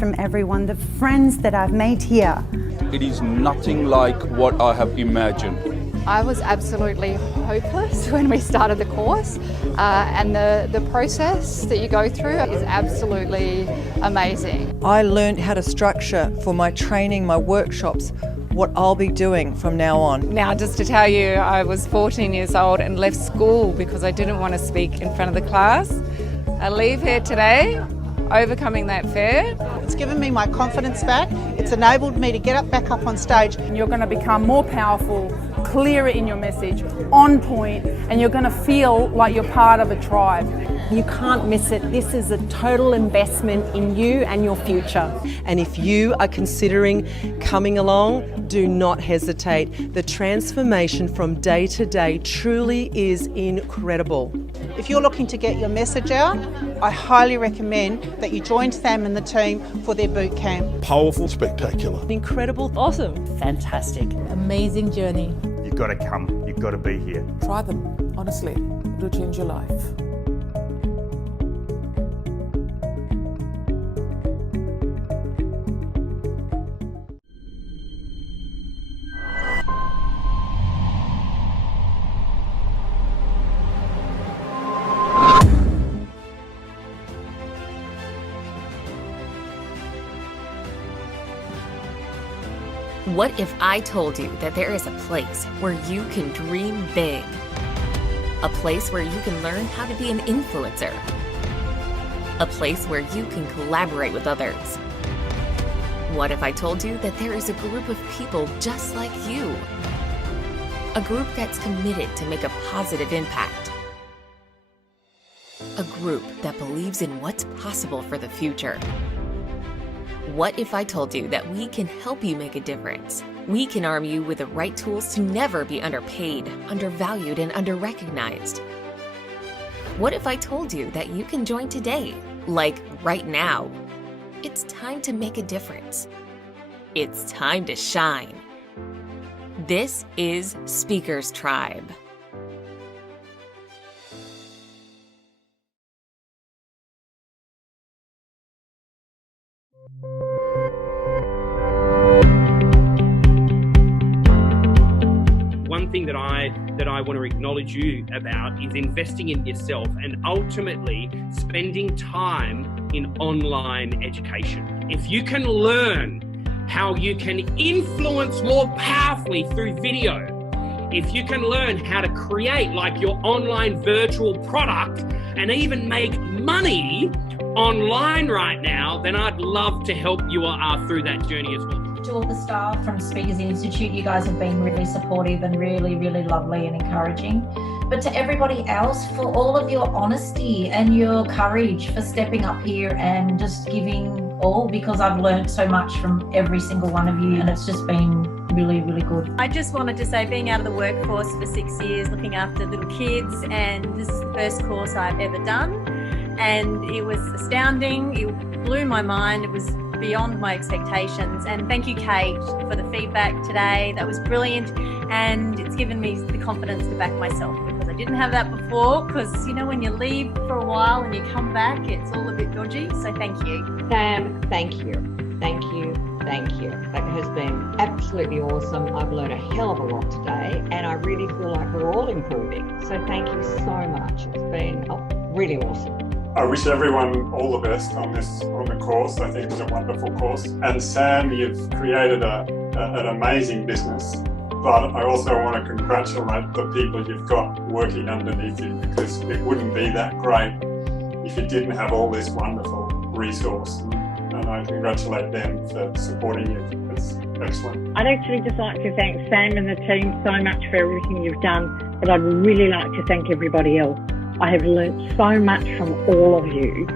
from everyone, the friends that I've made here. It is nothing like what I have imagined. I was absolutely hopeless when we started the course, and the process that you go through is absolutely amazing. I learned how to structure for my training, my workshops, what I'll be doing from now on. Now, just to tell you, I was 14 years old and left school because I didn't want to speak in front of the class. I leave here today, overcoming that fear. It's given me my confidence back. It's enabled me to get back up on stage. And you're going to become more powerful, clearer in your message, on point, and you're going to feel like you're part of a tribe. You can't miss it. This is a total investment in you and your future. And if you are considering coming along, do not hesitate. The transformation from day to day truly is incredible. If you're looking to get your message out, I highly recommend that you join Sam and the team for their boot camp. Powerful, spectacular. Incredible. Awesome. Fantastic. Amazing journey. You've got to come. You've got to be here. Try them. Honestly, it'll change your life. What if I told you that there is a place where you can dream big? A place where you can learn how to be an influencer. A place where you can collaborate with others. What if I told you that there is a group of people just like you? A group that's committed to make a positive impact. A group that believes in what's possible for the future. What if I told you that we can help you make a difference? We can arm you with the right tools to never be underpaid, undervalued, and underrecognized. What if I told you that you can join today, like right now? It's time to make a difference. It's time to shine. This is Speakers Tribe. One thing that I want to acknowledge you about is investing in yourself and ultimately spending time in online education. If you can learn how you can influence more powerfully through video, if you can learn how to create like your online virtual product and even make money online right now, then I'd love to help you through that journey as well. To all the staff from Speakers Institute, you guys have been really supportive and really, really lovely and encouraging. But to everybody else, for all of your honesty and your courage for stepping up here and just giving all, because I've learned so much from every single one of you and it's just been really, really good. I just wanted to say, being out of the workforce for 6 years, looking after little kids, and this is the first course I've ever done. And it was astounding. It blew my mind. It was beyond my expectations. And thank you, Kate, for the feedback today. That was brilliant. And it's given me the confidence to back myself, because I didn't have that before. Because, you know, when you leave for a while and you come back, it's all a bit dodgy. So thank you. Sam, thank you. Thank you. Thank you. That has been absolutely awesome. I've learned a hell of a lot today, and I really feel like we're all improving. So thank you so much. It's been really awesome. I wish everyone all the best on the course. I think it's a wonderful course. And Sam, you've created an amazing business, but I also want to congratulate the people you've got working underneath you, because it wouldn't be that great if you didn't have all this wonderful resource. And I congratulate them for supporting you. It's excellent. I'd actually just like to thank Sam and the team so much for everything you've done, but I'd really like to thank everybody else. I have learnt so much from all of you.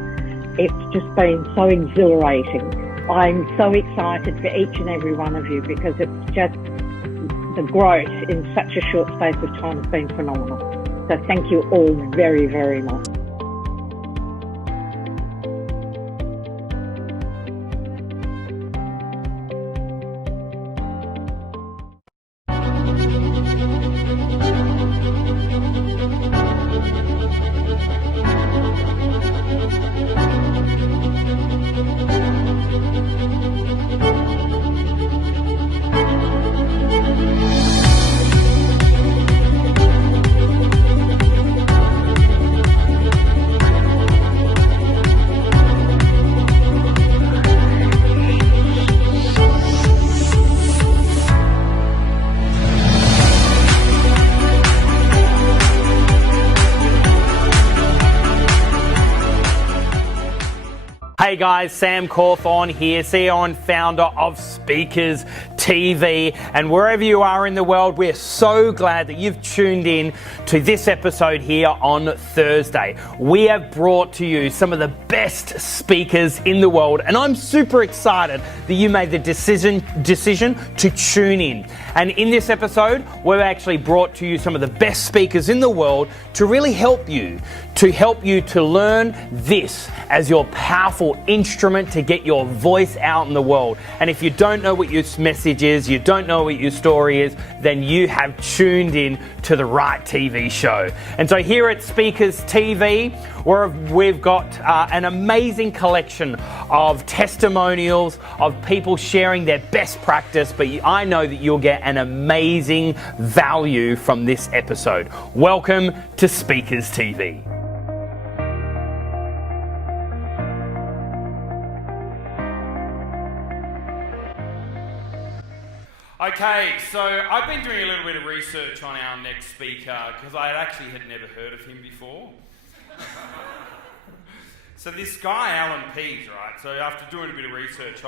It's just been so exhilarating. I'm so excited for each and every one of you, because it's just the growth in such a short space of time has been phenomenal. So thank you all very, very much. Hey guys, Sam Cawthorn here, CEO and founder of Speakers TV, and wherever you are in the world, we're so glad that you've tuned in to this episode here on Thursday. We have brought to you some of the best speakers in the world, and I'm super excited that you made the decision to tune in. And in this episode, we've actually brought to you some of the best speakers in the world to really help you to learn this as your powerful instrument to get your voice out in the world. And if you don't know what your message is, you don't know what your story is, then you have tuned in to the right TV show. And so here at Speakers TV, we've got an amazing collection of testimonials of people sharing their best practice, but I know that you'll get an amazing value from this episode. Welcome to Speakers TV. Okay, so I've been doing a little bit of research on our next speaker because I actually had never heard of him before. So this guy, Allan Pease, right? So after doing a bit of research,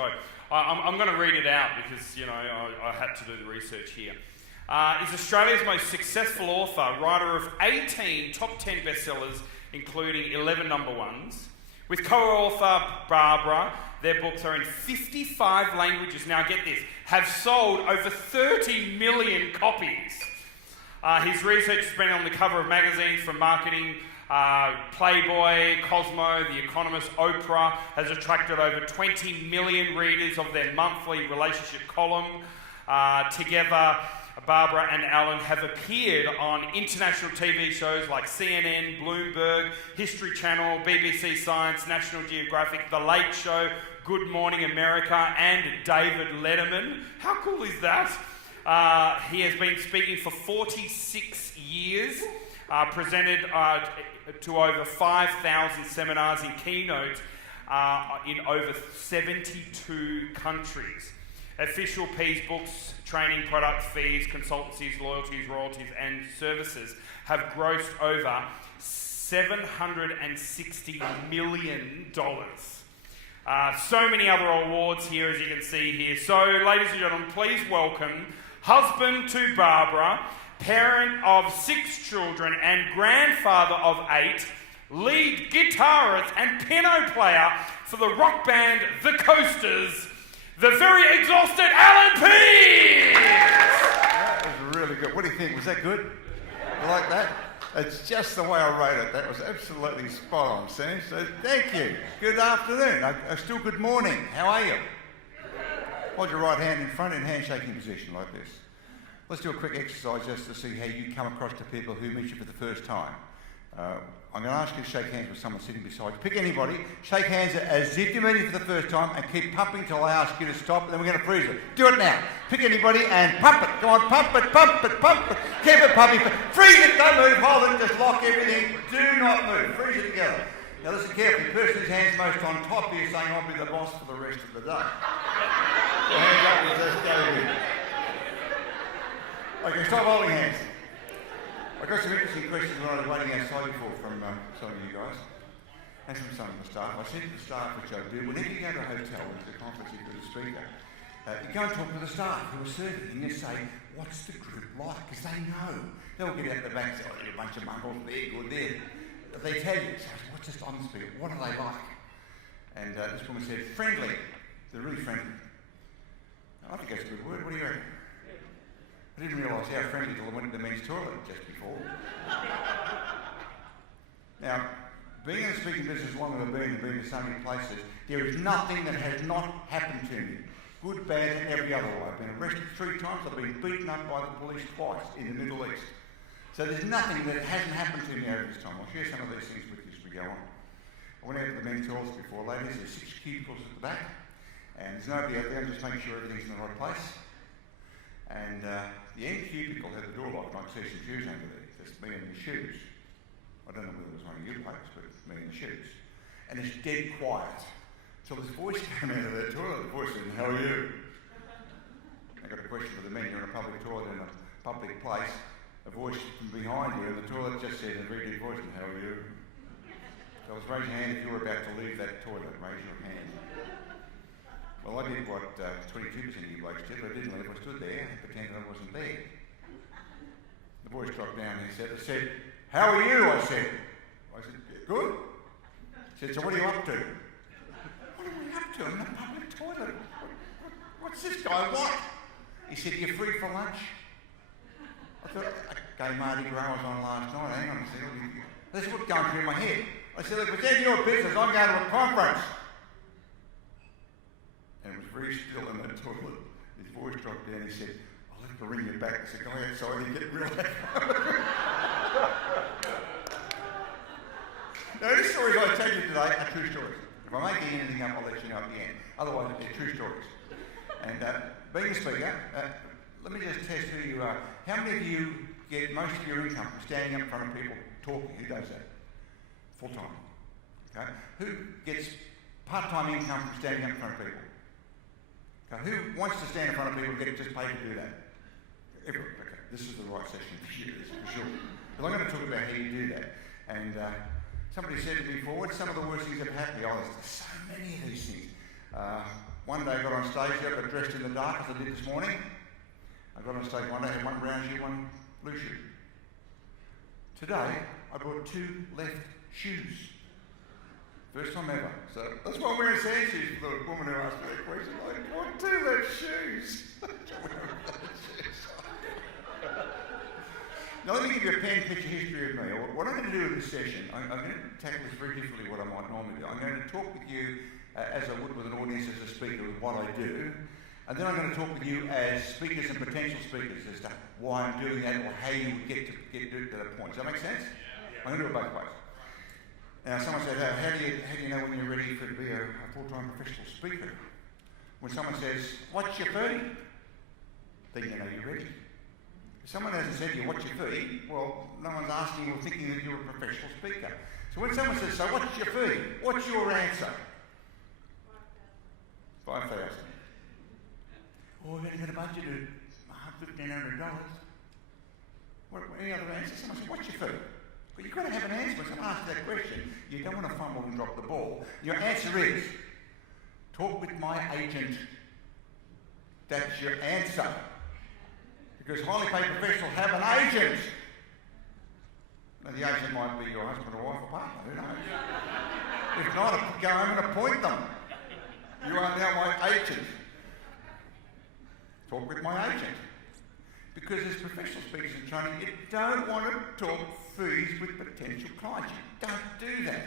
I'm going to read it out because, you know, I had to do the research here. Is Australia's most successful author, writer of 18 top 10 bestsellers, including 11 number ones. With co-author Barbara, their books are in 55 languages. Now get this, have sold over 30 million copies. His research has been on the cover of magazines from Marketing, Playboy, Cosmo, The Economist, Oprah, has attracted over 20 million readers of their monthly relationship column. Together, Barbara and Allan have appeared on international TV shows like CNN, Bloomberg, History Channel, BBC Science, National Geographic, The Late Show, Good Morning America, and David Letterman. How cool is that? He has been speaking for 46 years, presented to over 5,000 seminars and keynotes in over 72 countries. Official Pease books, training, product fees, consultancies, loyalties, royalties, and services have grossed over $760 million. So many other awards here, as you can see here. So, ladies and gentlemen, please welcome husband to Barbara, parent of 6 children, and grandfather of 8, lead guitarist and piano player for the rock band The Coasters, the very exhausted Allan Pease! That was really good. What do you think? Was that good? You like that? It's just the way I wrote it. That was absolutely spot on, Sam. So thank you. Good afternoon. Still good morning. How are you? Hold your right hand in front in handshaking position like this. Let's do a quick exercise just to see how you come across to people who meet you for the first time. I'm going to ask you to shake hands with someone sitting beside you. Pick anybody, shake hands as if you're meeting for the first time, and keep pumping till I ask you to stop, and then we're going to freeze it. Do it now. Pick anybody and pump it. Go on, pump it, pump it, pump it. Keep it pumping. Freeze it, don't move, hold it, just lock everything. Do not move. Freeze it together. Now listen carefully. The person whose hand's most on top here is saying, I'll be the boss for the rest of the day. Your hands up and just go with it. Okay, stop holding hands. I got some interesting questions when I was waiting outside before from some of you guys and from some of the staff. I said to the staff, which I do, whenever you go to a hotel or to a conference you do a speaker, you go and talk to the staff who are serving and you say, what's the group like? Because they know. They'll get out the back and say, oh, you're a bunch of mongrels, they're good, there. But they tell you, so what's this on the speaker? What are they like? And this woman said, friendly. They're really friendly. I think that's a good word. What do you reckon? I didn't realise how friendly till I went to the men's toilet just before. Now, being in the speaking business as long as I've been in so many places, there is nothing that has not happened to me. Good, bad, and every other way. I've been arrested 3 times, I've been beaten up by the police twice in the Middle East. So there's nothing that hasn't happened to me over this time. I'll share some of these things with you as we go on. I went out to the men's toilets before, ladies, there's 6 cubicles at the back, and there's nobody out there, I'm just making sure everything's in the right place. And the end cubicle had the door locked, and I could see some shoes under there. That's me and the shoes. I don't know whether it was one of you blokes, but it's me and the shoes. And it's dead quiet. So this voice came out of that toilet. The voice said, how are you? I got a question for the men. You're in a public toilet in a public place. A voice from behind you in the toilet just said in a very deep voice, how are you? So I was raising your hand if you were about to leave that toilet. Raise your hand. Well, I did what 22% of you blokes did, but I didn't leave. I stood there and pretended I wasn't there. The voice dropped down and he said, "How are you?" I said, "Good." He said, "So what are you up to?" "What am I up to? I'm in a public toilet. What's this guy want?" He said, "You're free for lunch." I thought, "Okay, Mardi Gras was on last night. Hang on a second." This is what's going through my head. I said, "Look, if it's your business, I'm going to a conference." And it was very still in that toilet. His voice dropped down. He said, "I'll have to ring you back." I said, "Go outside and get real loud." Now, these stories I tell you today are true stories. If I'm making anything up, I'll let you know at the end. Otherwise, they're true stories. And being a speaker, let me just test who you are. How many of you get most of your income from standing up in front of people talking? Who does that? Full time. Okay. Who gets part-time income from standing up in front of people? Okay. Who wants to stand in front of people and get just paid to do that? Everyone. Okay. This is the right session for you, for sure. Because I'm going to talk about how you do that. And somebody said to me before, "What's some of the worst things that have happened?" There's so many of these things. One day I got on stage, I got dressed in the dark as I did this morning. I got on stage one day, had one brown shoe, one blue shoe. Today, I brought 2 left shoes. First time ever. So that's why I'm wearing sand shoes for the woman who asked me that question. I bought 2 left shoes. Now let me give you a pen picture history of me. What I'm going to do in this session, I'm going to tackle this very differently what I might normally do. I'm going to talk with you as I would with an audience as a speaker with what I do. And then I'm going to talk with you as speakers and potential speakers as to why I'm doing that or how you would get to that point. Does that make sense? I'm going to do it both ways. Now, someone said, how do you know when you're ready to be a full-time professional speaker? When someone says, "What's your fee?" then you know you're ready. If someone hasn't said to you, "What's your fee?" well, no one's asking or thinking that you're a professional speaker. So when someone says, "So what's your fee?" what's your answer? 5,000. Or we're going to get a budget of $1,500. Any other answer? Someone said, "What's your fee?" But you've got to have an answer. When someone asks that question, you don't want to fumble and drop the ball. Your answer is, "Talk with my agent." That's your answer. Because highly paid professionals have an agent. Now, the agent might be your husband or wife or partner, who knows? If not, go home and appoint them. You are now my agent. Talk with my agent. Because as professional speakers in training, you don't want to talk fees with potential clients. You don't do that.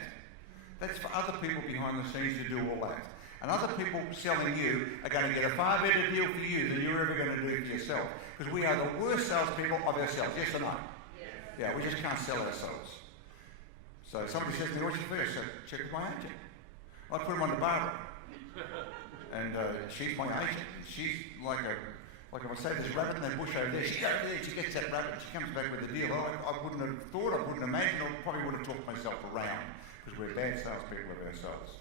That's for other people behind the scenes to do all that. And other people selling you are going to get a far better deal for you than you're ever going to do for yourself. Because we are the worst salespeople of ourselves, yes or no? Yeah, we just can't sell ourselves. So somebody says to me, "What's your fee?" I say, "Check with my agent." I put them on the Barbara. And she's my agent. She's like if I say there's a rabbit in that bush over there, she goes over there, she gets that rabbit, she comes back with a deal. I wouldn't have thought, I wouldn't imagine, I probably would have talked myself around because we're bad salespeople of ourselves.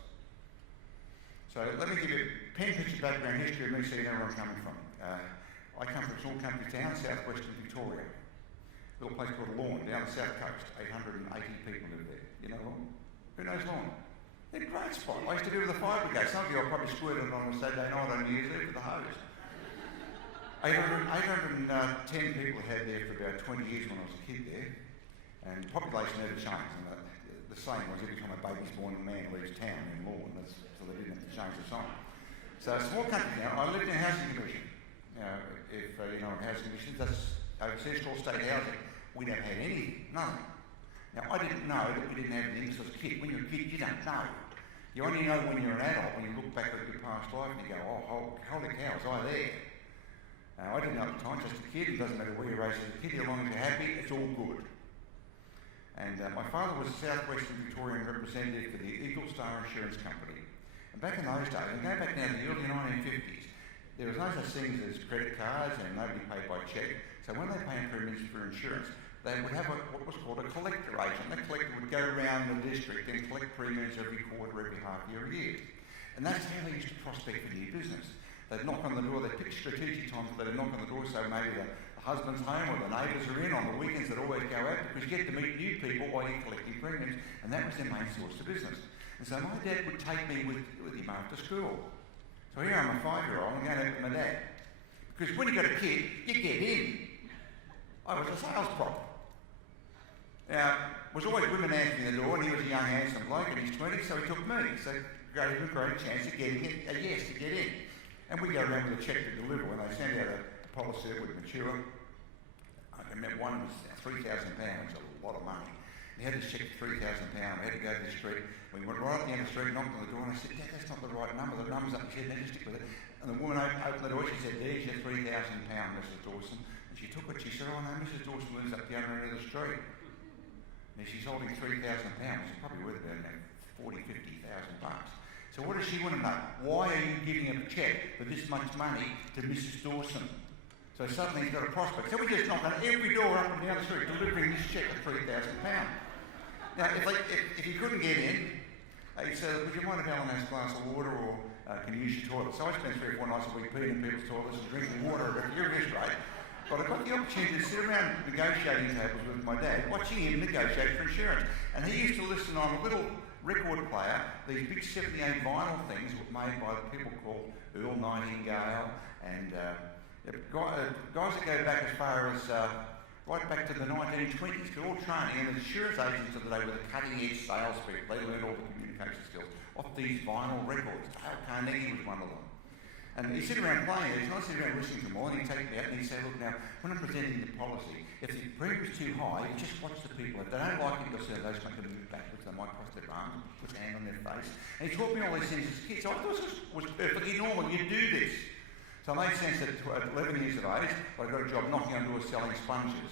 So let me give you a pen picture background history of me so you know where I'm coming from. I come from a small country town, southwestern Victoria. A little place called Lawn, down the south coast. 880 people live there. You know Lawn? Who knows Lawn? They're a great spot. I used to do with the fire brigade. Some of you are probably squirted on a Saturday night on New Year's Eve with the hose. 810 people had there for about 20 years when I was a kid there. And population never changed. And the saying was every time a baby's born, a man leaves town in Lawn. So they didn't have to change the sign. So a small country town. I lived in a housing commission. If you know what housing commissions, that's overseas all state housing. We never had any, nothing. Now, I didn't know that we didn't have anything because I was a kid. When you're a kid, you don't know. You only know when you're an adult, when you look back at your past life and you go, "Oh, holy cow, was I there?" I didn't know at the time, just a kid. It doesn't matter where you're raised as a kid, as long as you're happy, it's all good. And my father was a southwestern Victorian representative for the Eagle Star Insurance Company. And back in those days, and go back now to the early 1950s, there was no such things as credit cards and nobody paid by cheque. So when they paid premiums for insurance, they would have what was called a collector agent. That collector would go around the district and collect premiums every quarter, every half year, a year. And that's how they used to prospect for new business. They'd knock on the door, they'd pick strategic times, they'd knock on the door, so maybe the husband's home or the neighbours are in. On the weekends they'd always go out because you get to meet new people while you're collecting premiums, and that was their main source of business. And so my dad would take me with him after school. So here I'm a 5-year-old, I'm going out with my dad. Because when you got a kid, you get in. I was a sales prop. Now, there was always women answering the door, and he was a young, handsome bloke in his 20s, so he took me. So gave him a great chance of getting a yes to get in. And we go around with a cheque to deliver. When they send out a policy that would mature, I remember one was £3,000, a lot of money. He had this cheque for £3,000. I had to go to the street. We went right up the end of the street, knocked on the door, and I said, Dad, that's not the right number. The number's up. He said, no, just stick with it. And the woman opened the door. She said, there's your £3,000, Mrs. Dawson. And she took it. She said, oh no, Mrs. Dawson lives up the other end of the street. And she's holding £3,000. It's probably worth about $40,000, $50,000. So what does she want to know? Why are you giving a cheque for this much money to Mrs. Dawson? So suddenly he's got a prospect. So we just knock on every door up and down the street, delivering this cheque for £3,000. Now, if he couldn't get in, he'd say, would you mind if Allan has a glass of water, or can you use your toilet? So I spent 3 or 4 nights a week peeing in people's toilets and drinking water at a furious rate. But I got the opportunity to sit around negotiating tables with my dad, watching him negotiate for insurance. And he used to listen on a little record player, these big 78 vinyl things made by people called Earl Nightingale, and guys that go back as far as right back to the 1920s, they're all training, and the insurance agents of the day were the cutting-edge salespeople. They learned all the communication skills off these vinyl records. Dale Carnegie was one of them. And he'd sit around playing it, and I'd sit around listening to them all, and he'd take me out and he'd say, look now, when I'm presenting the policy, if the premium's too high, you just watch the people. If they don't like it, you'll see those make them move backwards, they might cross their arms, put their hand on their face. And he taught me all these things as a kid, so I thought this was perfectly normal, you do this. So it made sense that at 11 years of age, I got a job knocking on doors selling sponges.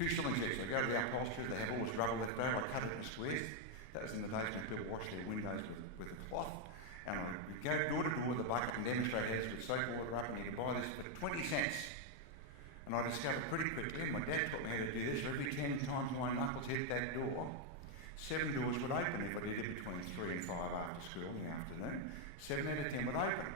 2 shillings each. I go to the upholsterers, they have all this rubber left over, I cut it in squares. That was in the days when people washed their windows with a cloth. And I would go door to door with a bucket and demonstrate how this would soak water up, and you could buy this for 20 cents. And I discovered pretty quickly, and my dad taught me how to do this, every 10 times my knuckles hit that door, 7 doors would open if I did it between 3 and 5 after school in the afternoon. 7 out of 10 would open.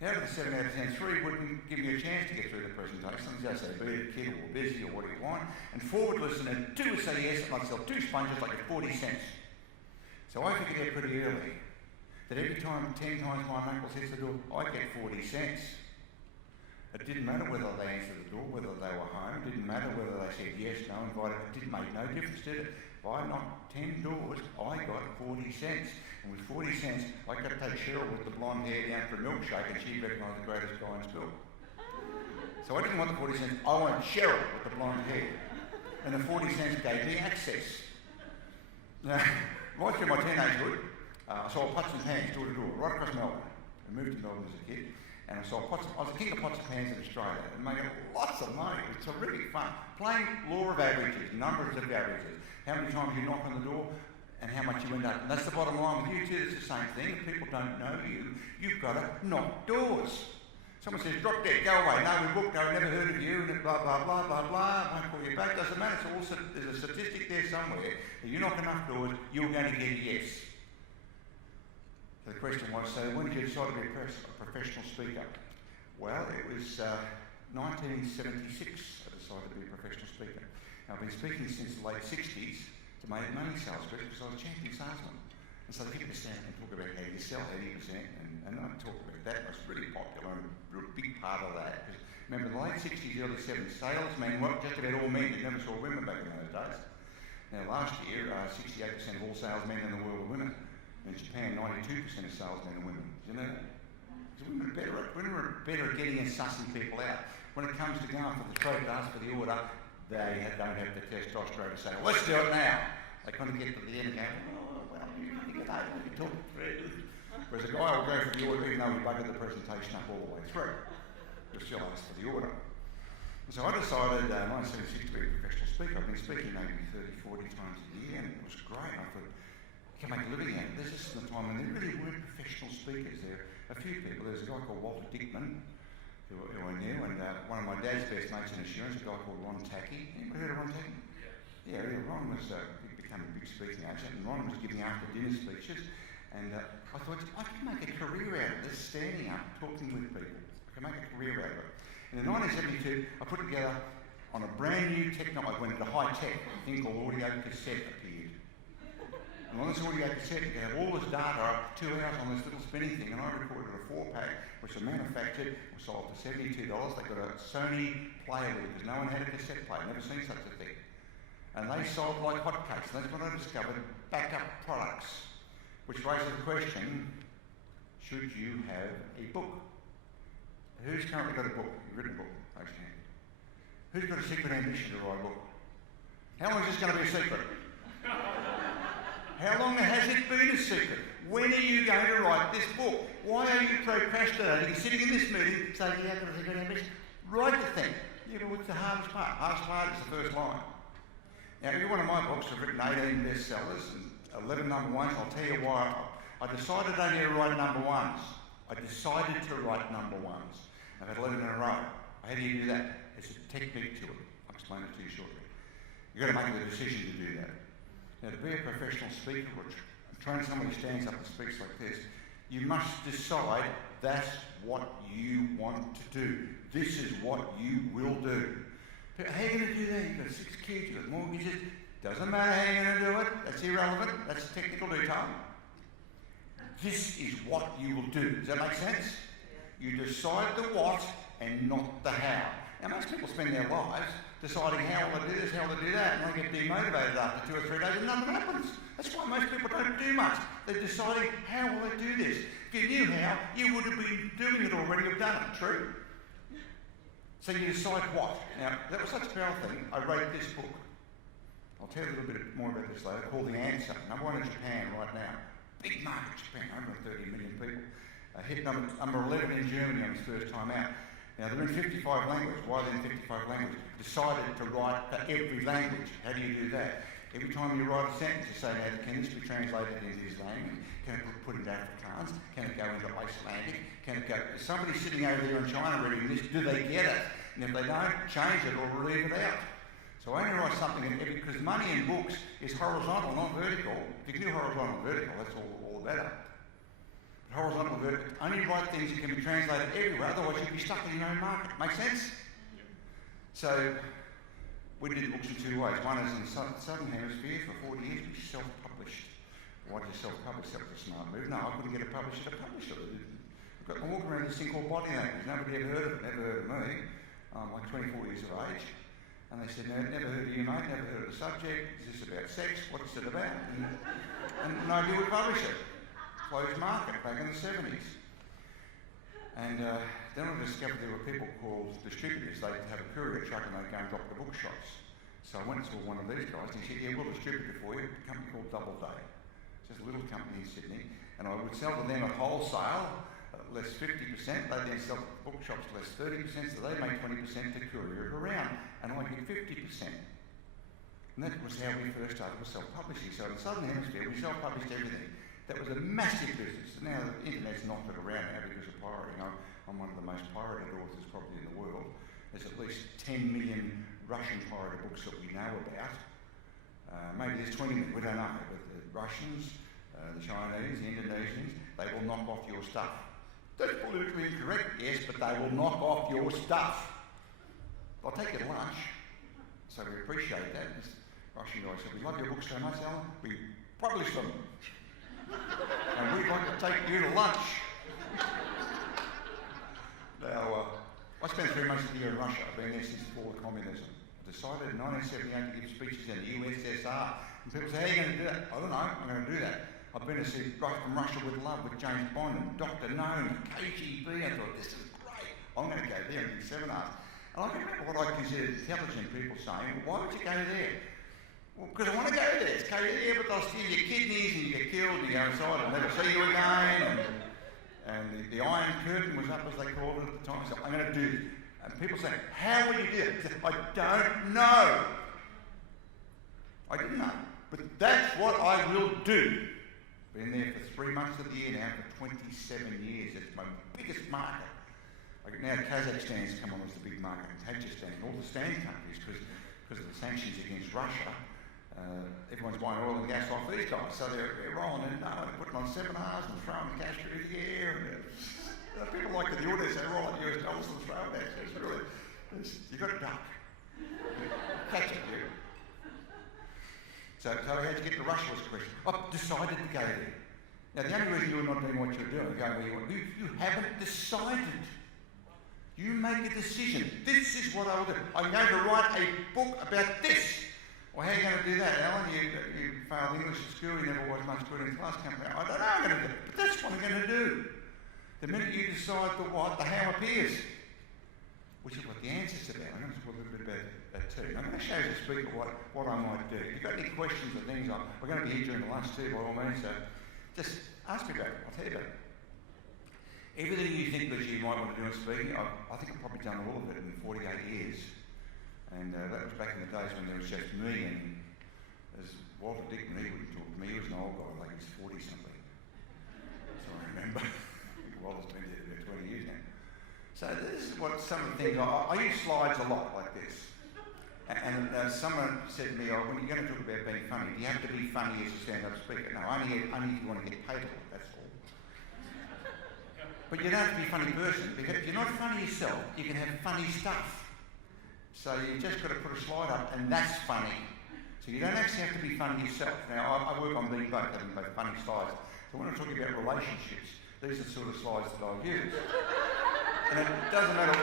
Out of the 7 out of 10, 3 wouldn't give me a chance to get through the presentation. They'd say, be a kid or busy or what do you want? And 4 would listen, and 2 would say yes, and I'd sell 2 sponges like at 40 cents. So I figured out pretty early that every time 10 times my knuckles hits the door, I get 40 cents. It didn't matter whether they answered the door, whether they were home, it didn't matter whether they said yes, no, invited, it didn't make no difference, did it? If I knocked 10 doors, I got 40 cents. And with 40 cents, I could take Cheryl with the blonde hair down for a milkshake, and she'd recognise the greatest guy in school. So I didn't want the 40 cents, I wanted Cheryl with the blonde hair. And the 40 cents gave me access. Now, right through my teenagehood, I sold pots and pans door to door, right across Melbourne. I moved to Melbourne as a kid, and I sold pots. I was the king of pots and pans in Australia, and making lots of money. It was terrific fun. Playing law of averages, numbers of averages. How many times you knock on the door, and how much you end up. And that's the bottom line with you too. It's the same thing. If people don't know you, you've got to knock doors. Someone says, drop dead, go away. No, we booked, I've never heard of you, and blah, blah, blah, blah, blah. Won't call you back. Doesn't matter. It's all, there's a statistic there somewhere. If you knock enough doors, you're going to get a yes. The question was, so when did you decide to be a professional speaker? Well, it was 1976 I decided to be a professional speaker. Now, I've been speaking since the late 60s to make money sales speakers because I was a champion salesman. And so they get to stand and talk about how you sell 80%, and I talk about that. It was really popular and a real big part of that. Because remember, the late 60s, early 70s, salesmen were just about all men. You never saw women back in those days. Now, last year, 68% of all salesmen in the world were women. In Japan, 92% of salesmen are women. Do you know that? Women are better at getting and sussing people out. When it comes to going for the throat to ask for the order, they don't have the testosterone to say, well, let's do it now. They kind of get to the end and go, oh, well, you get over it, you talk through. Whereas a guy will go for the order even though we buggered the presentation up all the way through. He'll still ask for the order. And so I decided in 1976 to be a professional speaker. I've been speaking maybe 30, 40 times a year, and it was great. I thought, can make a living out of this. This is the time when there really weren't professional speakers. There are a few people. There's a guy called Walter Dickman, who I knew, and one of my dad's best mates in insurance, a guy called Ron Tackey. Anybody heard of Ron Tackey? Yeah, Ron was become a big speaking agent, and Ron was giving after dinner speeches. And I thought, I can make a career out of this, standing up, talking with people. I can make a career out of it. And in 1972, I put together on a brand new technology, I went into high tech, a thing called audio cassette appeared. And on this audio cassette, you could have all this data up 2 hours on this little spinning thing, and I recorded a 4-pack, which was manufactured, was sold for $72. They got a Sony player with it, because no one had a cassette player, never seen such a thing. And they sold like hotcakes, and that's when I discovered backup products, which raises the question, should you have a book? Who's currently got a book, a written book? Raise your hand. Who's got a secret ambition to write a book? How long is this going to be a secret? How long has it been a secret? When are you going to write this book? Why are you procrastinating, sitting in this meeting, saying you haven't got a secret ambition? Write the thing. Yeah, but what's the hardest part? Hardest part is the first line. Now, every one of my books have written 18 bestsellers and 11 number ones. I'll tell you why. I decided only to write number ones. I decided to write number ones. I've had 11 in a row. How do you do that? There's a technique to it. I'll explain it to you shortly. You've got to make the decision to do that. Now, to be a professional speaker or train somebody who stands up and speaks like this, you must decide that's what you want to do. This is what you will do. But how are you going to do that? You've got 6 kids, you've got mortgages. Doesn't matter how you're going to do it. That's irrelevant. That's a technical detail. This is what you will do. Does that make sense? You decide the what and not the how. Now, most people spend their lives deciding how will they do this, how will they do that, and they get demotivated after 2 or 3 days and nothing happens. That's why most people don't do much. They're deciding how will they do this. If you knew how, you would have been doing it already or done it, true? So you decide what. Now, that was such a powerful thing. I wrote this book. I'll tell you a little bit more about this later, called The Answer. Number 1 in Japan right now. Big market, Japan, over 30 million people. Hit number 11 in Germany on his first time out. Now, they're in 55 languages. Why are they in 55 languages? Decided to write for every language. How do you do that? Every time you write a sentence, you say, now, can this be translated into this language? Can it be put into Afrikaans? Can it go into Icelandic? Can it go... If somebody's sitting over there in China reading this, do they get it? And if they don't, change it or leave it out. So I only write something in every... Because money in books is horizontal, not vertical. If you can do horizontal and vertical, that's all better. Horizontal and vertical. Only write things that can be translated everywhere, otherwise you'd be stuck in your own market. Make sense? So we did books in 2 ways. One is in the Southern Hemisphere for 40 years, we self-published. Why did you self-publish? That was a smart move. No, I couldn't get a publisher to publish it. I'm walking around this thing called body language. Nobody ever heard of it, never heard of me. I'm like 24 years of age. And they said, no, never heard of you, mate, never heard of the subject. Is this about sex? What's it about? And nobody would publish it. Closed market back in the 70s. And then I discovered there were people called distributors. They'd have a courier truck and they'd go and drop the bookshops. So I went to one of these guys and he said, yeah, we'll distribute it for you. A company called Doubleday. It's just a little company in Sydney. And I would sell to them at wholesale, less 50%. They then sell to bookshops less 30%, so they make 20% to courier it around. And I get 50%. And that was how we first started with self-publishing. So in the Southern Hemisphere, we self-published everything. That was a massive business. Now the internet's knocked it around now because of pirating. I'm one of the most pirated authors probably in the world. There's at least 10 million Russian pirated books that we know about. Maybe there's 20 million, we don't know. But the Russians, the Chinese, the Indonesians, they will knock off your stuff. That's politically incorrect, yes, but they will knock off your stuff. They'll take you to lunch, so we appreciate that. This Russian guy said, we love your books so much, Alan, we publish them. And we'd like to take you to lunch. Now, I spent 3 months of the year in Russia. I've been there since before communism. I decided in 1978 to give speeches in the USSR. And people say, how are you going to do that? I don't know, I'm going to do that. I've been to see Right from Russia with Love with James Bond and Dr. No and KGB. I thought, this is great. I'm going to go there and do seminars. And I remember what I considered intelligent people saying, why would you go there? Well, because I want to go there. It's go there, but they'll steal your kidneys and you get killed and you go inside and never see you again. And the Iron Curtain was up, as they called it at the time. So I'm going to do this. And people say, how will you do it? I don't know. I didn't know. But that's what I will do. Been there for 3 months of the year now for 27 years. It's my biggest market. Now Kazakhstan's come on as the big market, and Tajikistan, and all the stand countries, because of the sanctions against Russia. Everyone's buying oil and gas off these guys, so they're rolling in, they're putting on seminars and throwing the cash through the air. And people like the audience, they roll out US dollars and throw it. It's really, So how'd you get to Russia was the question. I've decided to go there. Now, the only reason you're not doing what you're doing, going where you want, you haven't decided. You make a decision. This is what I will do. I'm going to write a book about this. Well, how are you going to do that, Alan? You failed English at school, you never was much good in class. I don't know what I'm going to do, but that's what I'm going to do. The minute you decide the what, the how appears, which is what the answer's about. I'm going to talk a little bit about that too. I'm going to show you as a speaker what I might do. If you've got any questions or things, we're going to be here during the lunch too, by all means, so just ask me about it. I'll tell you about it. Everything you think that you might want to do in speaking, I think I've probably done all of it in 48 years. And that was back in the days when there was just me, and as Walter Dickman, he wouldn't talk to me. He was an old guy, like he's 40-something. So I remember. Walter's been there about 20 years now. So this is what some of the things, I use slides a lot like this. And someone said to me, when you're going to talk about being funny, do you have to be funny as a stand-up speaker? No, only if you want to get paid a lot, that's all. But you don't have to be a funny person, because if you're not funny yourself, you can have funny stuff. So you've just got to put a slide up, and that's funny. So you don't actually have to be funny yourself. Now, I work on being both, having both funny slides. So when I'm talking about relationships, these are the sort of slides that I'll use. And it doesn't matter,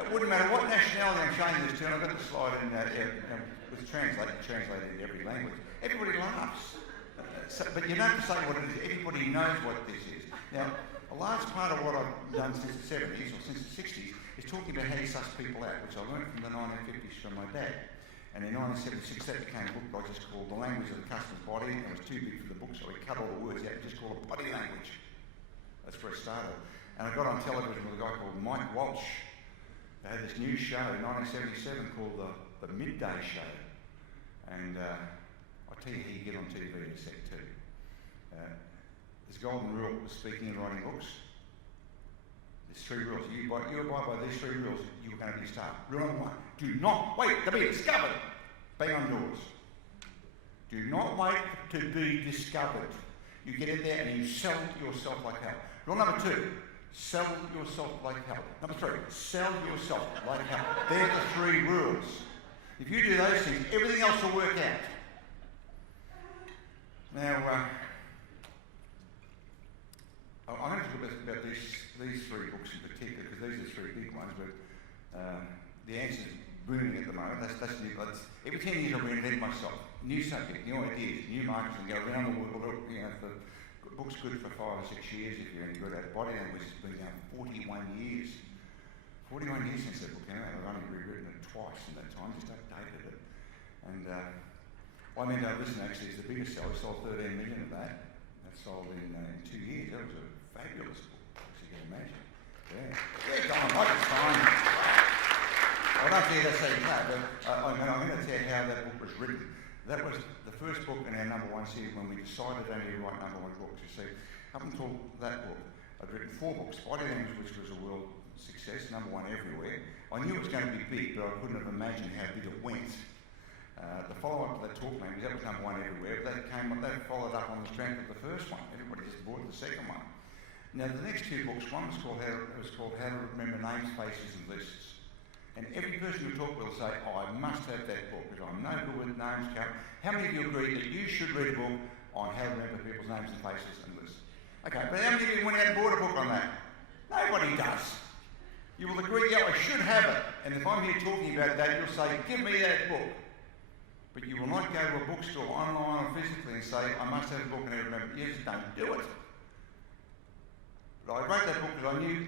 it wouldn't matter what nationality I'm showing this to, and I've got the slide in with translated in every language. Everybody laughs. But you don't have to say what it is. Everybody knows what this is. Now, a large part of what I've done since the 70s or since the 60s is talking about how you suss people out, which I learned from the 1950s from my dad. And in 1976, that became a book I just called The Language of the Customer's Body, and it was too big for the book, so we cut all the words out and just called it Body Language. That's where it started. And I got on television with a guy called Mike Walsh. They had this new show in 1977 called the Midday Show. And I'll tell you how you get on TV in a sec too. There's a golden rule for speaking and writing books. There's 3 rules. You abide by these 3 rules, you're going to be a star. Rule number 1, do not wait to be discovered. Bang on doors. Do not wait to be discovered. You get in there and you sell yourself like hell. Rule number 2, sell yourself like hell. Number 3, sell yourself like hell. They're the 3 rules. If you do those things, everything else will work out. Now, I'm going to talk about these 3 books in particular, because these are 3 big ones, but the answer's booming at the moment. That's new. Every 10 years I reinvent myself. New subject, new ideas, new markets, and go around the world. You know, the book's good for 5 or 6 years if you're any good at it. Body language has been going 41 years. 41 years since that book came out. I've only rewritten it twice in that time, just updated it. And I mean, listen, actually, it's the biggest seller. We sold 13 million of that. That sold in 2 years. That was a fabulous book, as you can imagine. Yeah, go on, like it's fine. I don't think that's saying that, but I'm going to tell you how that book was written. That was the first book in our #1 series when we decided only to write #1 books. You see, up until that book, I'd written 4 books. Body Language, which was a world success, #1 everywhere. I knew it was going to be big, but I couldn't have imagined how big it went. The follow-up to that talk language, that was #1 everywhere, but that followed up on the strength of the first one. Everybody just bought the second one. Now, the next 2 books, one was called How to Remember Names, Faces and Lists. And every person who talked will say, I must have that book, because I'm no good with names. How many of you agree that you should read a book on how to remember people's names and faces and lists? Okay, but how many of you went out and bought a book on that? Nobody does. You will agree, yeah, I should have it. And if I'm here talking about that, you'll say, give me that book. But you will not go to a bookstore online or physically and say, I must have a book and I remember. You just don't do it. But I wrote that book because I knew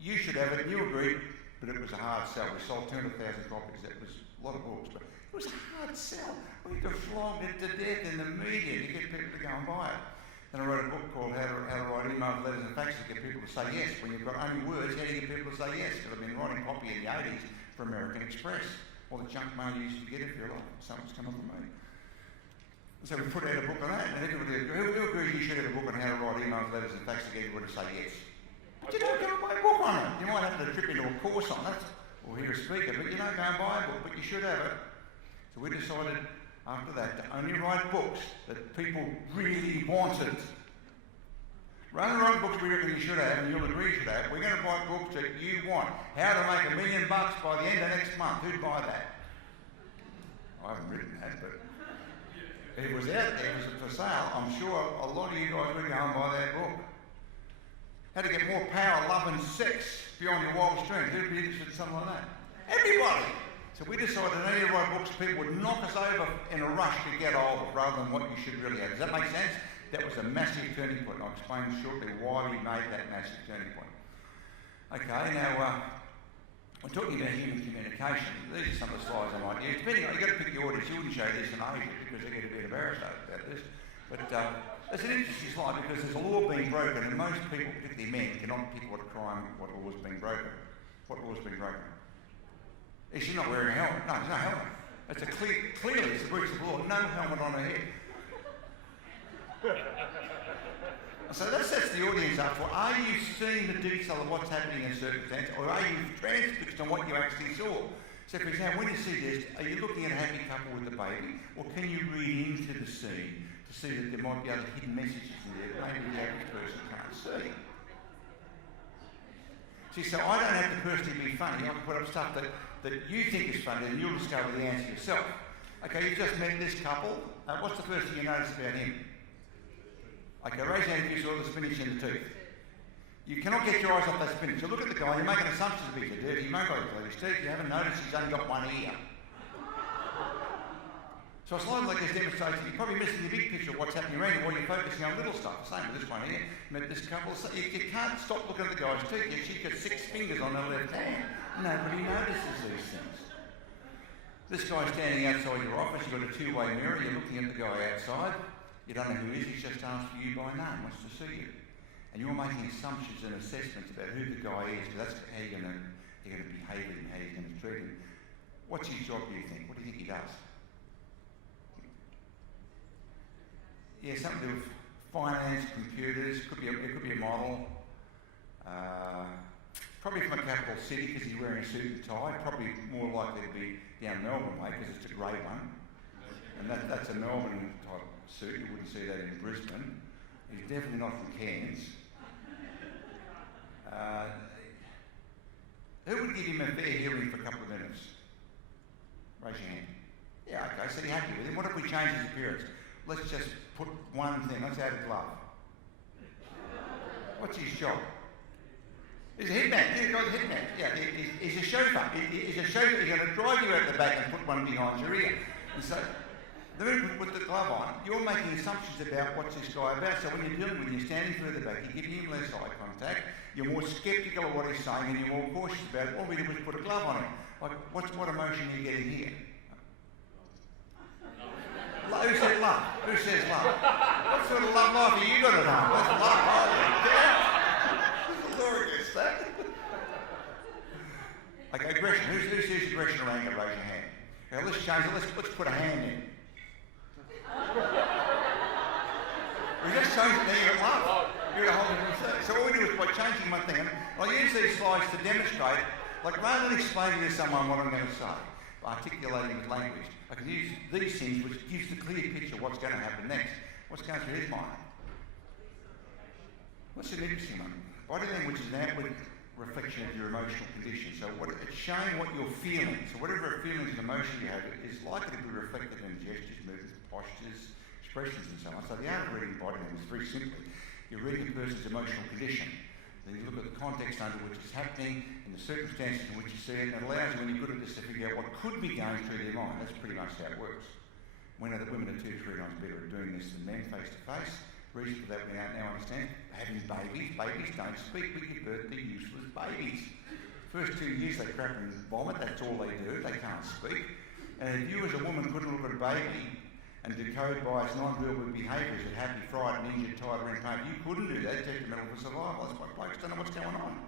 you should have it, and you agreed, but it was a hard sell. We sold 200,000 copies. That was a lot of books, but it was a hard sell. We could flog it to death in the media to get people to go and buy it. Then I wrote a book called How to Write Emails, Letters and Faxes to get people to say yes. When you've got only words, how do you get people to say yes? Because I've been writing copy in the 80s for American Express. All the junk mail you used to get if you're like, someone's come up with me. So we put out a book on that, and everybody, who agrees you should have a book on how to write emails, letters and faxes to get everybody to say yes? But you don't go and buy a book on it. You might have to trip into a course on it, or hear a speaker, but you don't go and buy a book, but you should have it. So we decided after that to only write books that people really wanted. Rather than write books we reckon you should have, and you'll agree you should have, we're going to write books that you want. How to make $1 million by the end of next month. Who'd buy that? I haven't written that, but if it was out there, if it was for sale, I'm sure a lot of you guys would go and buy that book. How to get more power, love and sex beyond your wildest dreams. Who'd be interested in something like that? Everybody! So we decided that any of our books people would knock us over in a rush to get hold of rather than what you should really have. Does that make sense? That was a massive turning point. I'll explain shortly why we made that massive turning point. Okay, now we're talking about human communication. These are some of the slides I might use. Depending on, you've got to pick your audience. You wouldn't show this in Asia because they get a bit embarrassed about this. But it's an interesting slide because there's a law being broken and most people, particularly men, cannot pick what law is being broken. What law is being broken? Is she not wearing a helmet? No, there's no helmet. It's clearly it's a breach of law. No helmet on her head. So that sets the audience up for, are you seeing the detail of what's happening in a circumstance, or are you transfixed on what you actually saw? So for example, when you see this, are you looking at a happy couple with a baby, or can you read into the scene to see that there might be other hidden messages in there that maybe the average person can't see? See, so I don't have to personally be funny. I can put up stuff that you think is funny and you'll discover the answer yourself. Okay, you just met this couple. What's the first thing you notice about him? Okay, raise your hand if you saw the spinach in the tooth. You cannot get your eyes off that spinach. You look at the guy, you're making assumptions that he's dirty. You won't go to his teeth. You haven't noticed he's only got one ear. So a slide like this demonstrates that you're probably missing the big picture of what's happening around you while you're focusing on little stuff. Same with this one here. Met this couple. So you can't stop looking at the guy's teeth. Yet she's got 6 fingers on her left hand. Nobody notices these things. This guy's standing outside your office. You've got a two-way mirror. You're looking at the guy outside. You don't know who he is. He's just asked for you by name. Wants to see you. And you're making assumptions and assessments about who the guy is. But that's how you're going to behave with him, how you're going to treat him. What's his job, do you think? What do you think he does? Yeah, something to do with finance, computers, it could be a model. Probably from a capital city because he's wearing a suit and tie. Probably more likely to be down Melbourne way because it's a grey one. And that's a Melbourne type suit. You wouldn't see that in Brisbane. He's definitely not from Cairns. Who would give him a fair hearing for a couple of minutes? Raise your hand. Yeah, okay, so you're happy with him. What if we change his appearance? Let's just put one thing. Let's add a glove. What's his job? He's a hitman. He's got a hitman. Yeah, he's a chauffeur. He's a chauffeur. He's going to drive you out the back and put one behind your ear. And so, the minute we put the glove on, you're making assumptions about what's this guy about. So when you're dealing with him, you're standing further back, you're giving him less eye contact, you're more sceptical of what he's saying, and you're more cautious about it. All we did was put a glove on him. Like, what emotion are you getting here? Who said love? Who says love? What sort of love life have you got at home? That's love life. Laura gets that. Okay, aggression. Who sees aggression or anger? Raise your hand. Okay, let's change it. Let's put a hand in. We just changed it there, you're at love. You're at a whole different thing. So all we do is by changing one thing, and I'll use these slides to demonstrate, like rather than explaining to someone what I'm going to say, articulating with language, I can use these things which gives the clear picture of what's going to happen next. What's going through his mind? What's an interesting one? Body language is an outward reflection of your emotional condition. So it's showing what you're feeling. So whatever feelings and emotion you have is likely to be reflected in gestures, movements, postures, expressions and so on. So the art of reading body language is very simply, you're reading a person's emotional condition. Then you look at the context under which it's happening and the circumstances in which you see it, and it allows you, when you're good at this, to figure out what could be going through their mind. That's pretty much how it works. We know that women are 2 to 3 times better at doing this than men face to face. The reason for that we now understand. Having babies don't speak. We give birth to useless babies. First 2 years they crap and vomit, that's all they do. They can't speak. And if you as a woman couldn't look at a baby and decode by its non-verbal behaviours at happy, frightened, injured, tired, or in pain, you couldn't do that. It's detrimental for survival. That's why blokes don't know what's going on.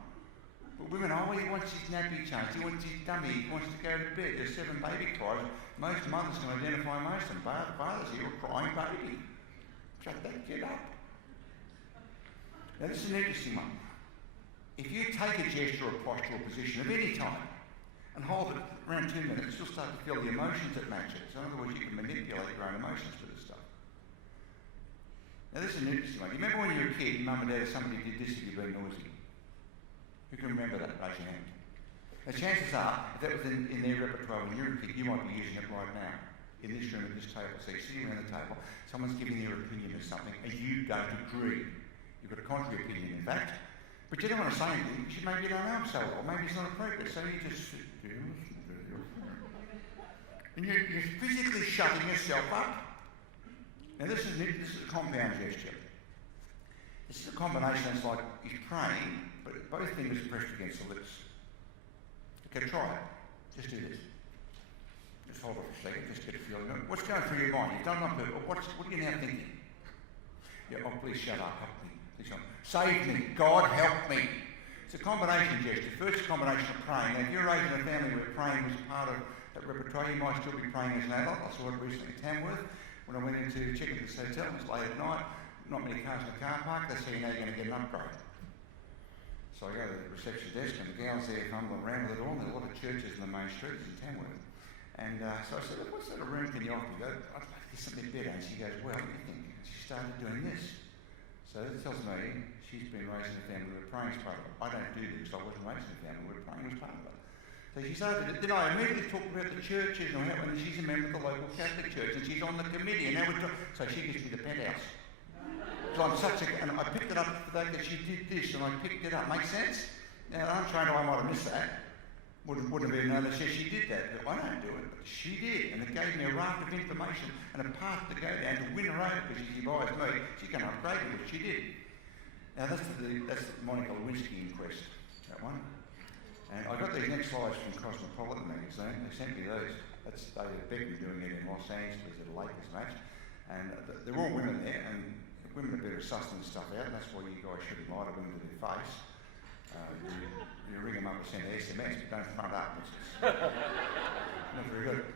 But women, he wants his nappy changed, he wants his dummy, he wants to go to bed. There's 7 baby cries. Most mothers can identify most of them. Fathers here, a crying baby. Shut that kid up. Now this is an interesting one. If you take a gesture or postural position of any type and hold it around 2 minutes, you'll start to feel the emotions that match it. So in other words, you can manipulate your own emotions with this stuff. Now this is an interesting one. You remember when you were a kid, mum and dad, somebody did this if you've been noisy? Who can remember that? Raise your hand. Now chances are, if that was in their repertoire when you were a kid, you might be using it right now. in this room at this table, so you're sitting around the table, someone's giving their opinion of something, and you don't agree. You've got a contrary opinion, in fact, but you don't want to say anything because maybe you don't know him so well, maybe it's not appropriate, so you just sit there and listen to your friend. And you're physically shutting yourself up. Now this is a compound gesture. This is a combination. It's like he's praying, but both fingers are pressed against the lips. Okay, try it. Just do this. Just hold it for a second, just get a feeling. What's going through your mind? You've done one purpose. What are you now thinking? Yeah, oh, please shut up. Help me. Please help me. Save me. God, help me. It's a combination gesture. First, a combination of praying. Now, if you're raised in a family where praying was part of that repertoire, you might still be praying as an adult. I saw it recently at Tamworth when I went in to check into this hotel. It was late at night. Not many cars in the car park. They say, you know, you're going to get an upgrade. So I go to the reception desk and the gal's there fumbling around with it all. And there are a lot of churches in the main streets in Tamworth. And so I said, look, what sort of room can you offer? You go, I'd like to get something better. And she goes, well, what do you think? And she started doing this. So it tells me she's been raised in a family where praying is part of it. I don't do this. I wasn't raised in a family where praying was part of it. So she started it. Then I immediately talked about the churches and how, and she's a member of the local Catholic church and she's on the committee. And now so she gives me the penthouse. So I'm and I picked it up for that she did this and I picked it up. Make sense? Now I'm trained, I might have missed that. Wouldn't have been known that she did that. But I don't do it, but she did. And it gave me a raft of information and a path to go down to win her over because she buys me. She can upgrade me, which she did. Now that's the Monica Lewinsky inquest, that one. And I got these next slides from Cosmopolitan magazine. They sent me those. That's David Beckham doing it in Los Angeles at a Lakers match. And they're all women there, and women are better at sussing stuff out, and that's why you guys shouldn't lie to women to their face. You ring them up and send an SMS, but don't front up. It's not very good.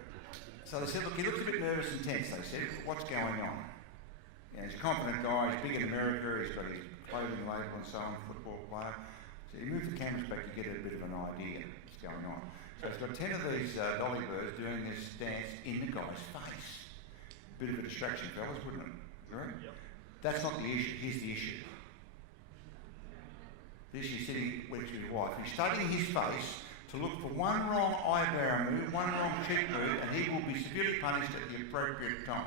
So they said, look, he looks a bit nervous and tense, they said. What's going on? You know, he's a confident guy, he's big in America, he's got his clothing label and so on, football player. So you move the cameras back, you get a bit of an idea of what's going on. So he's got 10 of these dolly birds doing this dance in the guy's face. Bit of a distraction, fellas, wouldn't it? Right? Yep. That's not the issue. Here's the issue. The issue is sitting with his wife. He's studying his face to look for one wrong eyebrow move, one wrong cheek move, and he will be severely punished at the appropriate time.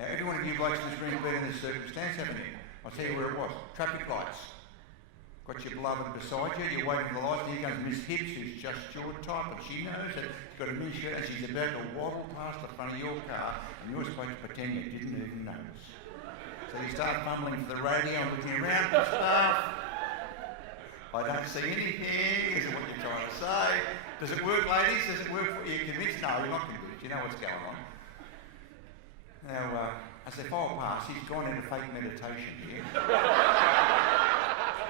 Now, every one of you blokes in this room have been in this circumstance, haven't you? I'll tell you where it was. Traffic lights. Got your beloved beside you, you're waiting for the lights, and here comes Miss Hibbs, who's just your type, and she knows that she's got a miniskirt and she's about to waddle past the front of your car, and you're supposed to pretend you didn't even notice. So you start fumbling for the radio and looking around for stuff. I don't see anything, is it what you're trying to say? Does it work, ladies? Does it work for you? Convinced? No, you're not convinced, you know what's going on. Now, as they file past, he's gone into fake meditation here.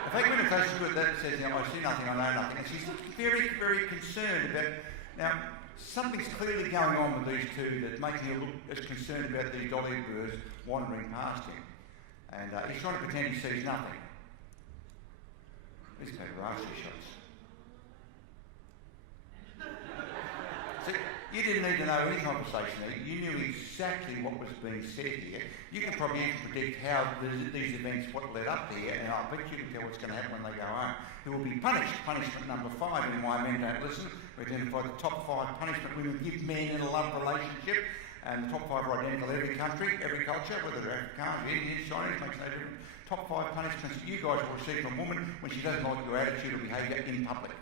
The fake meditation is good, that says, you know, I see nothing, I know nothing. And she's very, very concerned about, now, something's clearly going on with these two that's making her look as concerned about these dolly birds wandering past him. And he's trying to pretend he sees nothing. These paparazzi shots. So you didn't need to know any conversation there. You knew exactly what was being said here. You can probably even predict how these events, what led up here, and I bet you can tell what's going to happen when they go home. He will be punished. Punishment number 5 in Why Men Don't Listen. We identify the top 5 punishment women give men in a love relationship. And the top 5 are identical in every country, every culture, whether they're Afrikaners, Indians, Chinese, makes no difference. Top 5 punishments that you guys will receive from a woman when she doesn't like your attitude or behaviour in public.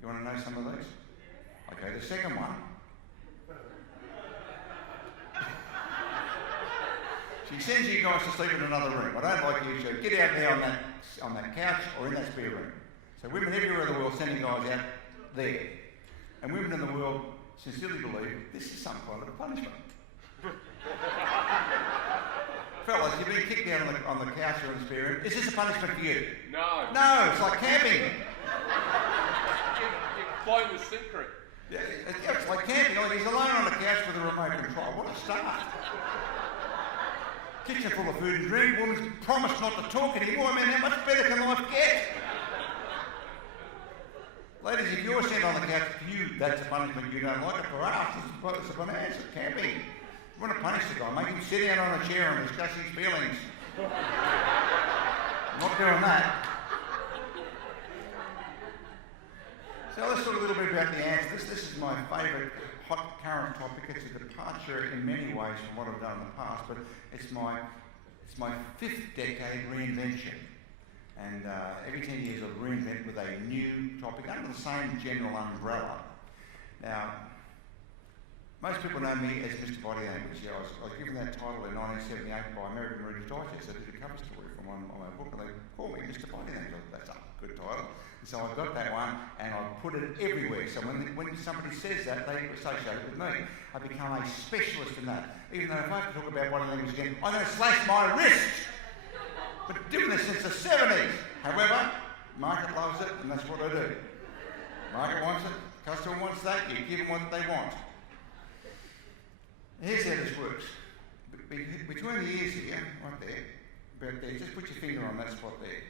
You want to know some of these? Okay, the second one. She sends you guys to sleep in another room. I don't like you, so get out there on that couch or in that spare room. So women everywhere in the world sending guys out there. And women in the world sincerely believe this is some kind of a punishment. Fellas, you've been kicked down on the couch or in the spare room. Is this a punishment for you? No. No, it's like camping. You float with secret. Yeah, it's like camping. Like he's alone on the couch with a remote control. What a start. Kitchen full of food and drink. Woman's promised not to talk anymore. I mean, how much better can life get? Ladies, if you're sent on the couch, for you, that's a punishment you don't like it. For us, it's a bonanza, camping. You want to punish the guy, make him sit down on a chair and discuss his feelings. I'm not doing that. So let's talk a little bit about the answer. This is my favourite hot current topic. It's a departure in many ways from what I've done in the past, but it's my 5th decade reinvention. And every 10 years I'll reinvent with a new topic under the same general umbrella. Now, most people know me as Mr. Body Language. Yeah, I was given that title in 1978 by American Reader's Digest. I did a cover story from on my book, and they called me Mr. Body Language. That's a good title. And so I got that one, and I put it everywhere. So when somebody says that, they associate it with me. I become a specialist in that. Even though if I have to talk about body language again, I'm going to slash my wrists. But doing this since the 70s. However, market loves it, and that's what I do. Market wants it, customer wants that, you give them what they want. Here's how this works. Between the ears here, right there, about there, just put your finger on that spot there.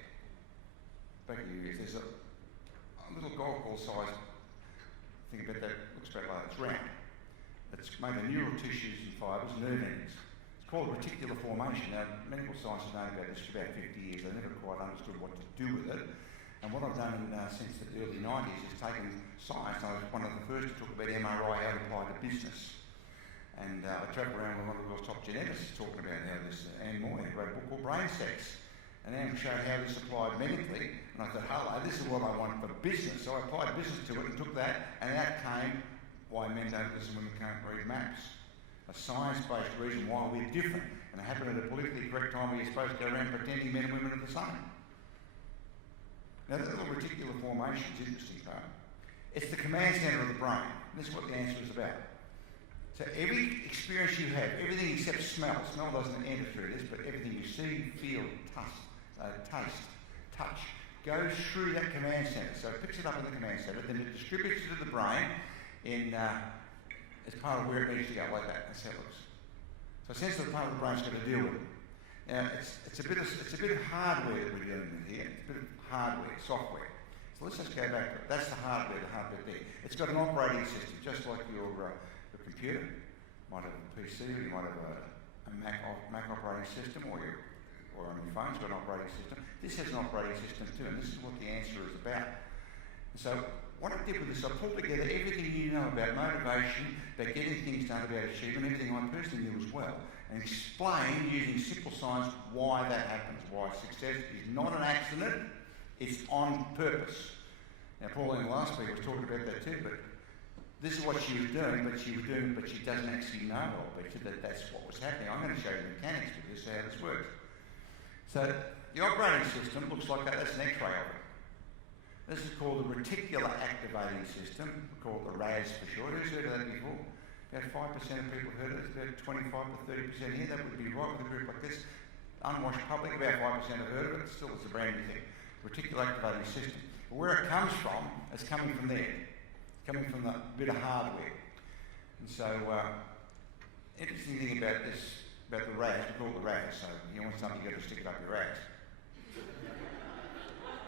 Back of your ears, there's a little golf ball size thing about that, looks about like it's round. It's made of neural tissues and fibres, nerve endings. It's called reticular formation. Now, medical science has known about this for about 50 years. They never quite understood what to do with it. And what I've done since the early 90s is taken science. I was one of the first to talk about MRI, how to apply to business. And I travel around with one of the world's top geneticists talking about how this, Anne Moore, who wrote a book called Brain Sex. And Anne showed how this applied medically. And I thought, hello, this is what I want for business. So I applied business to it and took that, and out came why men don't listen when we can't read maps. A science-based reason why we're different. And it happened at a politically correct time where you're supposed to go around pretending men and women are the same. Now, the little reticular formation is interesting, though. It's the command centre of the brain. And this is what the answer is about. So every experience you have, everything except smell doesn't enter through this, but everything you see, feel, taste, touch, goes through that command centre. So it picks it up in the command centre, then it distributes it to the brain in as part of where it needs to go, like that. That's how it looks. So a sensitive part of the brain's got to deal with it. Now, it's a bit of hardware that we're dealing with here. It's a bit of hardware, software. So let's just go back to it. That's the hardware there. It's got an operating system, just like your computer. You might have a PC, or you might have a Mac operating system, or on your phone, it's got an operating system. This has an operating system too, and this is what the answer is about. And so what I did with this, I pulled together everything you know about motivation, about getting things done, about achievement, everything I personally knew as well, and explain using simple science why that happens, why success is not an accident, it's on purpose. Now, Pauline, the last week, was talking about that too, but this is what she was doing, but she doesn't actually know of it, that that's what was happening. I'm going to show you the mechanics of this, how this works. So the operating system looks like that. That's an X-ray of it. This is called the reticular activating system, called the RAS for short. Who's heard of that before? About 5% of people heard of it. It's about 25 to 30% here. That would be right with a group like this. Unwashed public, about 5% have heard of it. Still, it's a brand new thing. Reticular activating system. But where it comes from, it's coming from there. It's coming from the bit of hardware. And so, interesting thing about this, about the RAS, we call it the RAS. So, you want something, you've got to stick it up your RAS.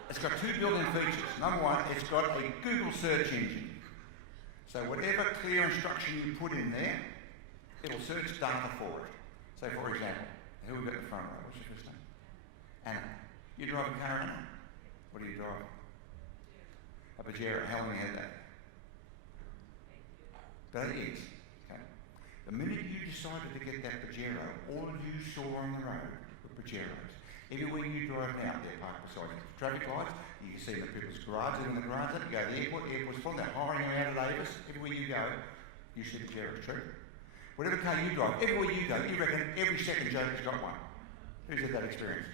It's got two built-in features. Number one, it's got a Google search engine. So whatever clear instruction you put in there, it'll search data for it. So for example, who have we got in the front row? What's your first name? Anna. You drive a car, Anna? What do you drive? A Pajero. How long have you had that? About 8 years. Okay. The minute you decided to get that Pajero, all you saw on the road were Pajeros. Everywhere you drive now, they're parked beside you. Traffic lights, you can see them in people's garages, in the garage, you go to the airport's full, they're hiring around at Avis. Everywhere you go, you see Pajeros, true? Whatever car you drive, everywhere you go, you reckon every second Joker's got one. Who's had that experience?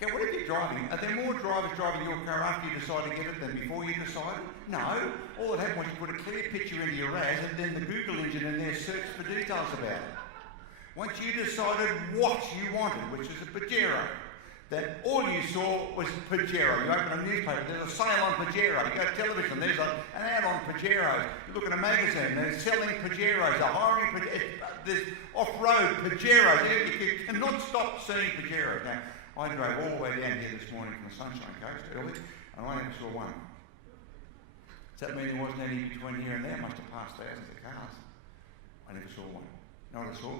Okay, what if you're driving? Are there more drivers driving your car after you decide to get it than before you decided? No. All that happened was you put a clear picture into your RAS and then the Google engine in there searched for details about it. Once you decided what you wanted, which is a Pajero, that all you saw was Pajero. You open a newspaper, there's a sale on Pajero. You go to television, there's an ad on Pajeros. You look at a magazine, they're selling Pajeros, they're hiring Pajeros, there's off-road Pajeros. You cannot stop seeing Pajeros. Now, I drove all the way down here this morning from the Sunshine Coast early, and I never saw one. Does that mean there wasn't any between here and there? I must have passed thousands of cars. I never saw one. You know what I saw?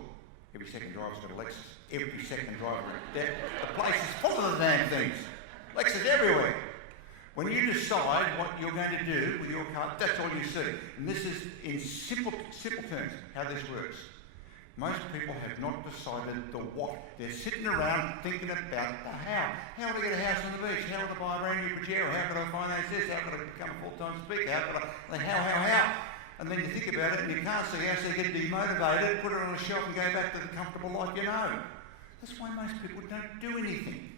Every second driver's got a Lexus. Every second driver. The place is full of the damn things. Lexus everywhere. When you decide what you're going to do with your car, that's all you see. And this is, in simple terms, how this works. Most people have not decided the what. They're sitting around thinking about the how. How would I get a house on the beach? How would I buy a brand new Pajero? How could I finance this? How could I become a full-time speaker? How could I... How? And then you think about it and you can't see how, so you get demotivated, put it on a shelf and go back to the comfortable life you know. That's why most people don't do anything.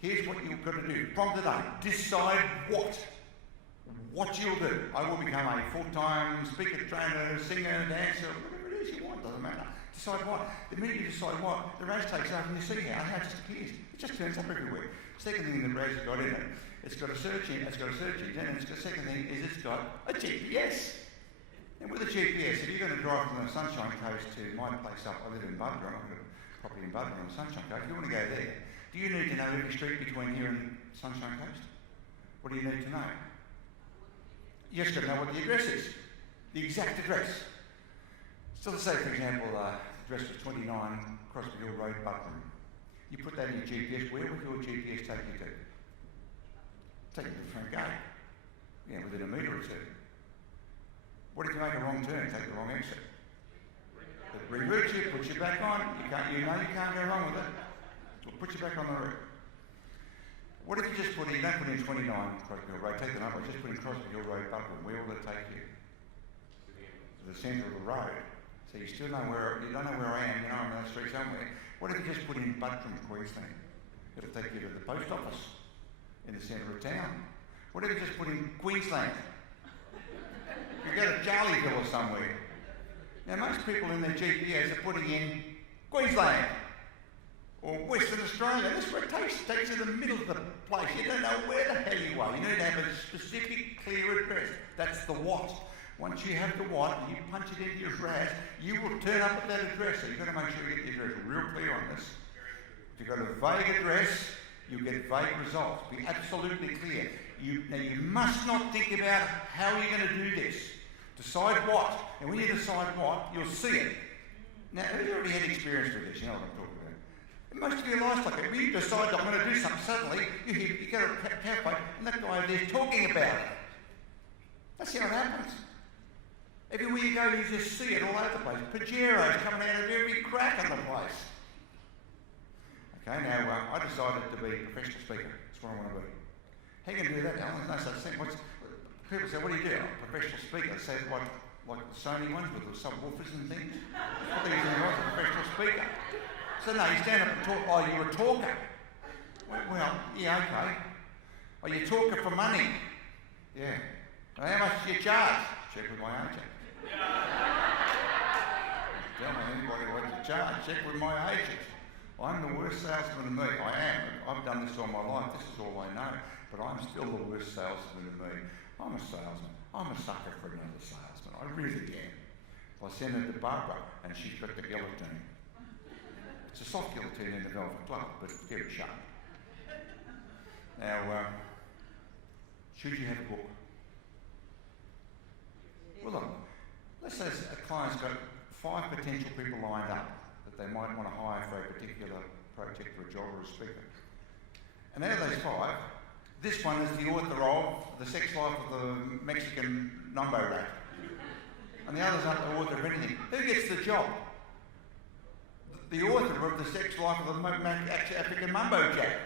Here's what you've got to do from today. Decide what you'll do. I will become a full-time speaker, trainer, singer, dancer, whatever it is you want, doesn't matter. Decide what. The minute you decide what, the race takes off and you see how it just appears. It just turns up everywhere. Second thing the race has got in it, it's got a search engine, and the second thing is it's got a GPS. And with a GPS, if you're going to drive from the Sunshine Coast to my place up, I live in Buderim, I've got a property in Buderim on the Sunshine Coast, if you want to go there, do you need to know every street between here and Sunshine Coast? What do you need to know? You just got to know what the address is. The exact address. So let's say, for example, the address was 29 Crosby Hill Road, Buderim. You put that in your GPS, where would your GPS take you to? Take you to the front gate. Yeah, within a metre or two. What if you make a wrong turn, take the wrong exit? It reroutes you, puts you back on, you can't go wrong with it. It'll put you back on the route. What if you just put in, you don't put in 29 Crosby Hill Road, take the number, just put in Crosby Hill Road, Buderim, where will it take you? To the centre of the road. So you still know you don't know where I am, I'm on that street somewhere. What if you just put in Buderim, Queensland? It'll take you to the post office in the centre of town. What if you just put in Queensland? You go to Charlieville or somewhere. Now most people in their GPS are putting in Queensland or Western Australia. That's where it takes you to the middle of the place. You don't know where the hell you are. You need to have a specific, clear address. That's the what. Once you have the what and you punch it into your RAS, you will turn up at that address. So you've got to make sure you get the address real clear on this. If you've got a vague address, you'll get vague results. Be absolutely clear. Now you must not think about how you're going to do this. Decide what. And when you decide what, you'll see it. Now, have you already had experience with this? You know what I'm talking about. And most of your life's like it. When you decide I'm going to do something, suddenly you go to a cafe and that guy over there's talking about it. That's how it happens. Everywhere you go, you just see it all over the place. Pajeros coming out of every crack in the place. Okay, now I decided to be a professional speaker. That's what I want to be. How are you going to do that, Alan? There's no such thing. People say, what do you do? I'm a professional speaker. They say, like the Sony ones with the subwoofers and things. What do you think I was, a professional speaker? So no, you stand up and talk, oh, you're a talker. Well, yeah, okay. Oh, you're a talker for money. Yeah. Well, how much do you charge? Check with my agent. Tell me anybody what to charge. Check with my agent. I'm the worst salesman of me. I am. I've done this all my life. This is all I know. But I'm still the worst salesman of me. I'm a salesman. I'm a sucker for another salesman. I really am. I send her to Barbara and she's got the guillotine. It's a soft guillotine in the Velvet Club, but very sharp. Now, should you have a book? Well, look, let's say a client's got 5 potential people lined up that they might want to hire for a particular project or a job or a speaker. And out of those 5, this one is the author of The Sex Life of the Mexican Numbo Rat. And the others aren't the author of anything. Who gets the job? The author of The Sex Life of the African Mumbo Jack.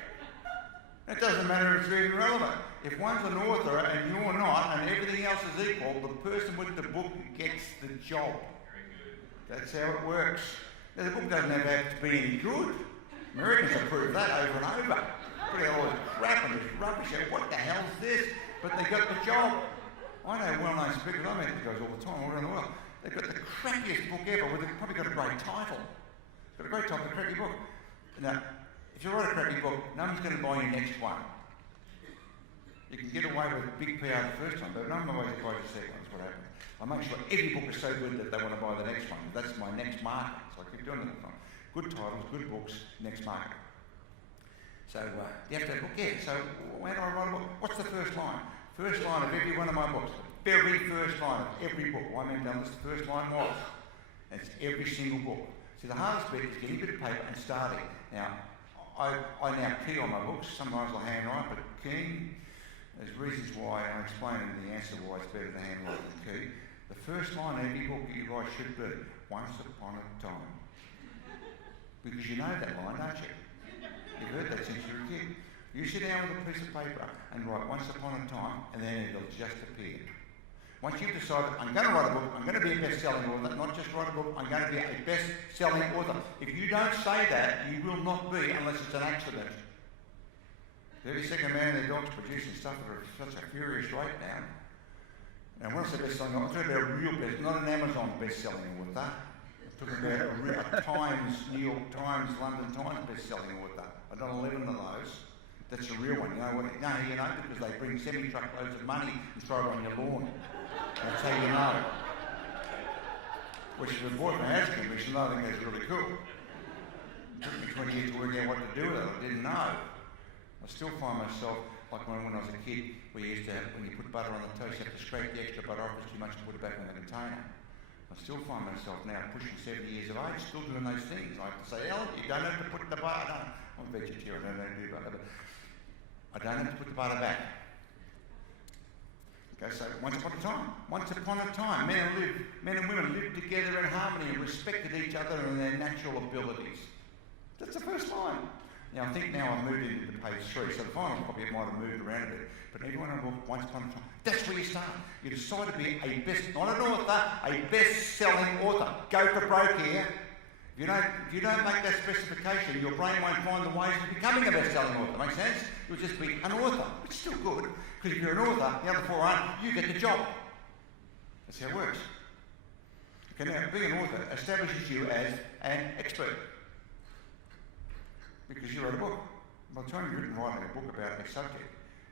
It doesn't matter if it's even relevant. If one's an author and you're not, and everything else is equal, the person with the book gets the job. That's how it works. Now, the book doesn't have to be any good. Americans have proved that over and over. Putting all this crap and this rubbish out. What the hell's this? But they got the job. I know well-known speakers, I meet these guys all the time, all around the world. They've got the crappiest book ever, they've probably got a great title. Got a great title, a crappy book. Now, if you write a crappy book, no one's going to buy your next one. You can get away with big PR the first time, but no one always buys the second one. That's what happens. I make sure every book is so good that they want to buy the next one. That's my next market. So I keep doing that all the time. Good titles, good books, next market. So you have to have a book, yeah. So when I write a book, what's the first line? First line of every one of my books. The very first line of every book. I mean, down this, the first line was. And it's every single book. See, the hardest bit is getting a bit of paper and starting. Now, I now key on my books. Sometimes I'll handwrite, but keying, There's reasons why, I explain in the answer why it's better to handwrite than key. The first line of any book that you write should be, once upon a time. Because you know that line, don't you? You've heard that since you were a kid. You sit down with a piece of paper and write once upon a time, and then it'll just appear. Once you've decided, I'm going to write a book, I'm going to be a best-selling author, not just write a book, I'm going to be a best-selling author. If you don't say that, you will not be unless it's an accident. 32nd man and their dogs producing stuff at such a furious rate now. And when I say best-selling author, I'm talking about a real best, not an Amazon best-selling author. I'm talking about a Times, New York Times, London Times best-selling author. I've done 11 of those. That's a real one. You know what? No, you know, because they bring semi-truckloads of money and throw it on your lawn. That's how you know. Which is the boy from Housing Commission, I think that's really cool. It took me 20 years to work out what to do with it. I didn't know. I still find myself, like when I was a kid, we used to have, when you put butter on the toast, you have to scrape the extra butter off, it's too much to put it back in the container. I still find myself now, pushing 70 years of age, still doing those things. I have to say, Ellen, you don't have to put the butter, no, I'm a vegetarian, I don't do butter, but I don't have to put the butter back. Okay, so once upon a time, men and women lived together in harmony and respected each other and their natural abilities. That's the first line. Now, I think now I've moved into page 3, so the final copy might have moved around a bit. But everyone in a book, once upon a time, that's where you start. You decide to be not an author, a best-selling author. Go for broke here. If you don't make that specification, your brain won't find the ways of becoming a best-selling author. Make sense? You'll just be an author. It's still good, because if you're an author, the other 4 aren't, you get the job. That's how it works. Okay, now, being an author establishes you as an expert. Because you wrote a book. By the time you've written writing a book about a subject,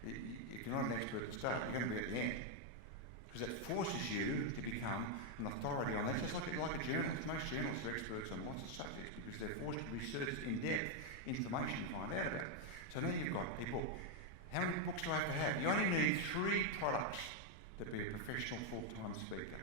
if you're not an expert at the start, you're going to be at the end. Because it forces you to become an authority on that. Just like a journalist. Most journalists are experts on lots of subjects because they're forced to research in-depth information to find out about it. So now you've got people. How many books do I have to have? You only need 3 products to be a professional full-time speaker.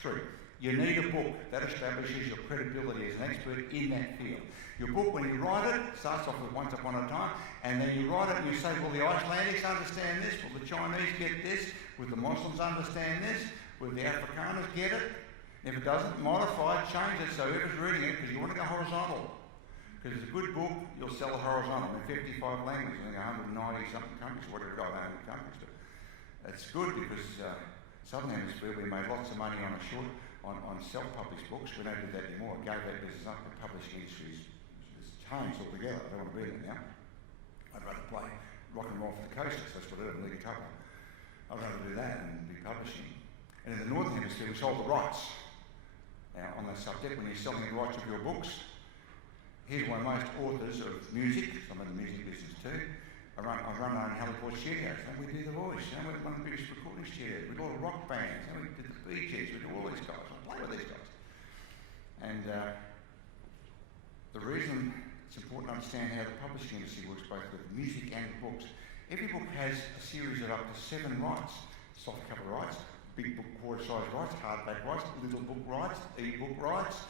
3. You need a book that establishes your credibility as an expert in that field. Your book, when you write it, starts off with once upon a time, and then you write it and you say, will the Icelandics understand this? Will the Chinese get this? Will the Muslims understand this? Will the Afrikaners get it? If it doesn't, modify it, change it so whoever's reading it, because you want to go horizontal. Because it's a good book, you'll sell horizontal in 55 languages, I think 190 something countries, whatever, 100 countries. But it's good because Southern Hemisphere, we made lots of money on self-published books. We don't do that anymore. It gave that business up. The publishing industry's changed altogether. I don't want to be in it now. I'd rather play rock and roll for the coasters. That's what I do, lead cover. I'd rather do that and be publishing. And in the Northern Hemisphere, we sold the rights. Now, on that subject, when you're selling the rights of your books, here's why most authors of music, I'm in the music business too, I run our own Halifax studios, and we do the voice, and we're one of the biggest recording studios. We do all the rock bands, and we did the Bee Gees, we do all these guys, I play with these guys. And the reason it's important to understand how the publishing industry works, both with music and books, every book has a series of up to 7 rights. Softcover rights, big book quarter-size rights, hardback rights, little book rights, e-book rights,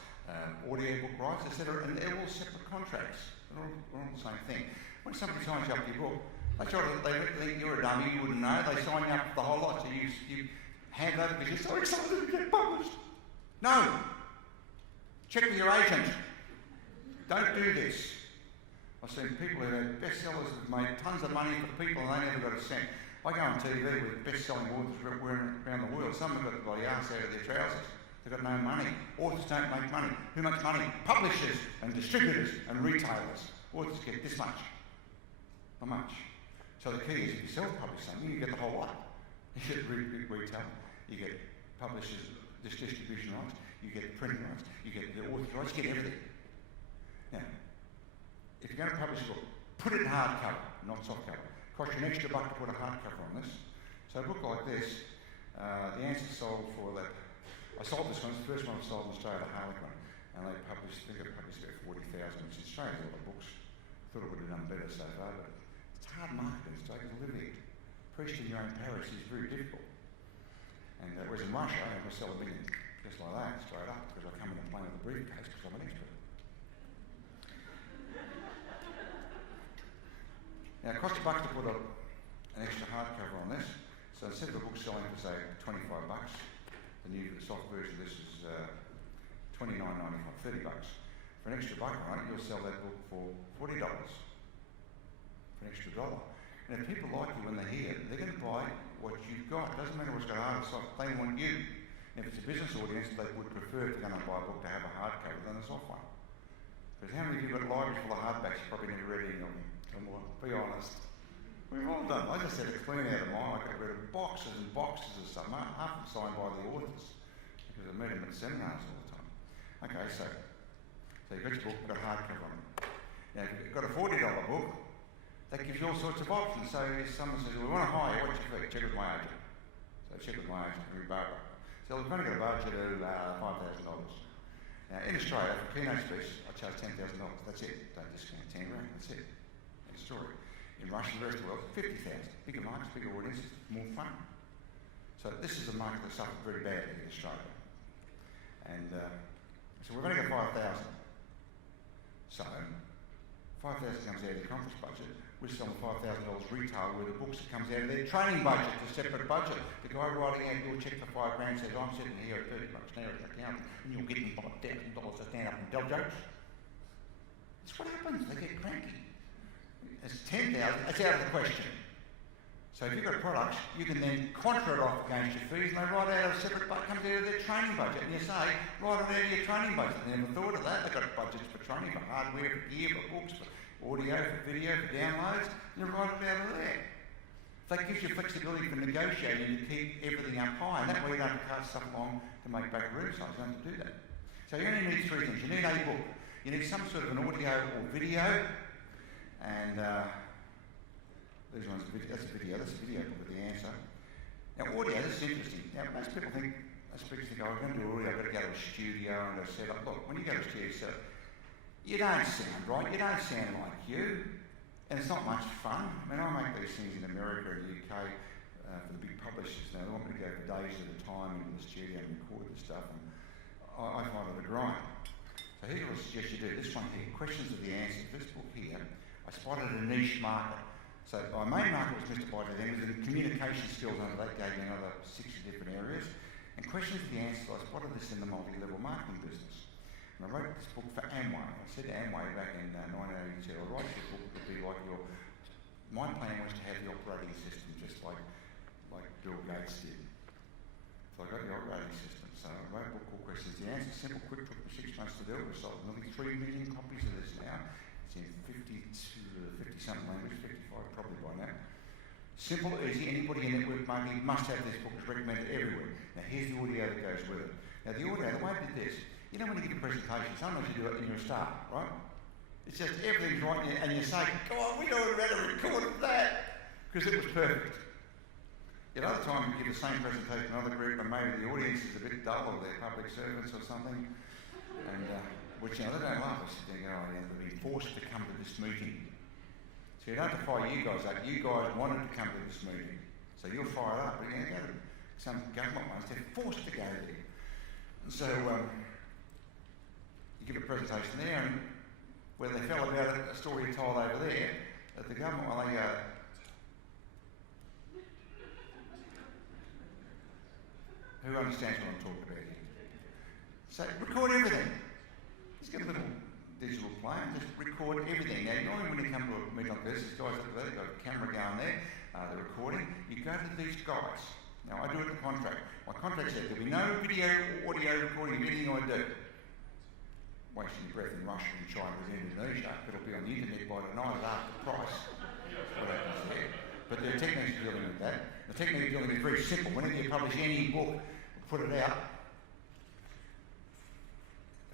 audio book rights, etc. And they're all separate contracts. They're all the same thing. When somebody signs you up for your book, they think you're a dummy, you wouldn't know. They sign you up for the whole lot, so you hand over because you're so excited to get published. No! Check with your agent. Don't do this. I've seen people who have bestsellers that have made tons of money for the people and they never got a cent. I go on TV with best-selling authors around the world. Some have got the bloody arse out of their trousers. They've got no money. Authors don't make money. Who makes money? Publishers and distributors and retailers. Authors get this much. Not much. So the key is if you self-publish something, you get the whole lot. You get retail, you get publishers, distribution rights, you get printing rights, you get the author rights, you get everything. Now, if you're going to publish a book, put it in hardcover, not softcover. Cost you an extra $1 to put a hardcover on this. So a book like this, the answer sold for that. I sold this one, it's the first one I sold in Australia, Harlequin, and they published, I think they published about 40,000, which is Australia's a lot of books. I thought I would have done better so far, but it's hard marketing, it's taken a living. Preaching in your own parish is very difficult. And whereas in Russia, I can sell a million just like that, straight up, because I come in and play with a briefcase because I'm an expert. Now, it costs $1 to put a an extra hardcover on this. So instead of a book selling for say $25, the soft version of this is $29.95, $30. For an extra buck on it, you'll sell that book for $40 for an extra $1. And if people like you when they're here, they're going to buy what you've got. It doesn't matter what's got hard or soft, they want you. And if it's a business audience, they would prefer if they're going to buy a book to have a hardcover than a soft one. Because how many of you have got libraries full of hardbacks? You probably never read any of them. Come on, be honest. We've all done. I just said it's clean out of mine. I could have read boxes and boxes of stuff, half of them signed by the authors, because I met them at seminars all the time. Okay, so you've got your book, got a hardcover on it. Now, if you've got a $40 book, that gives you all sorts of options. So if someone says, we want to hire you, what's your fee? Check with my agent. So check with my agent, ring Barbara. So we've only got a budget of $5,000. Now, in Australia, for a keynote speech, I charge $10,000. That's it. Don't discount 10 grand. That's it. Next story. In Russia and the rest of the world, 50,000. Bigger markets, bigger audiences, more fun. So this is a market that suffered very badly in Australia. And so we've only got 5,000. So 5,000 comes out of the conference budget. We're selling $5,000 retail where the books that comes out of their training budget, a separate budget. The guy writing out your check for $5 grand says, I'm sitting here at $30 now at the account and you're getting $5,000 to stand up and tell jokes. That's what happens. They get cranky. It's 10,000, that's out of the question. So if you've got products, you can then contra it off against your fees and they write out a separate budget, comes out of their training budget. And you say, write it out of your training budget. They never thought of that. They've got budgets for training, for hardware, for gear, for books, for audio, for video, for downloads. And you write it out of there. That gives you flexibility for negotiating to keep everything up high. And that way you don't have to cut stuff along to make back room size. You don't have to do that. So you only need three things. You need a book. You need some sort of an audio or video. And these ones, that's a video book with the answer. Now audio, this is interesting. Now most people think, most speakers think, oh, I'm going to do audio, I've got to go to a studio and go set up. Look, when you go to a studio set up, you don't sound right, you don't sound like you, and it's not much fun. I mean, I make these things in America and the UK for the big publishers. Now they want me to go for days at a time into the studio and record this stuff, and I find it a grind. So here's what I suggest you do. This one here, questions of the answers. This book here, I spotted a niche market. So my main market was Mr. By then, was in communication skills under that, gave me another 60 different areas. And questions of the answers, I spotted this in the multi-level marketing business. And I wrote this book for Amway. I said to Amway back in 1982, I'll write this book that would be like my plan was to have the operating system just like Bill Gates did. So I got the operating system. So I wrote a book called Questions of the Answers. Simple, quick, took me 6 months to do it. We sold nearly 3 million copies of this now. It's in 50-something languages, 55 probably by now. Simple, easy, anybody in network marketing must have this book. It's recommended everywhere. Now here's the audio that goes with it. Now the audio, the way I did this, you know when you give a presentation, sometimes you do it and you're a star, right? It's just everything's right and you say, go on, we know how to record that, because it was perfect. At other times you give the same presentation to another group and maybe the audience is a bit dull or they're public servants or something, and which, you know, they don't love us. They go, oh, yeah, they've been forced to come to this meeting. So you don't have to fire you guys up. You guys wanted to come to this meeting. So you're fired up. But you go to some government ones, they're forced to go there. And so you give a presentation there, and where they fell about it, a story you told over there, at the government one, they go, who understands what I'm talking about here? So record everything. Just get a little digital plane, just record everything. Now, normally when you come to a meeting like this, these guys up there, they've got a camera going there, they're recording. You go to these guys. Now, I do it in the contract. My contract says there'll be no video or audio recording of anything I do. Wasting your breath in Russia and China and Indonesia, it'll be on the internet by tonight at half the price. What happens there? But the techniques are dealing with that. The technique dealing with it is very simple. Whenever you publish any book, put it out,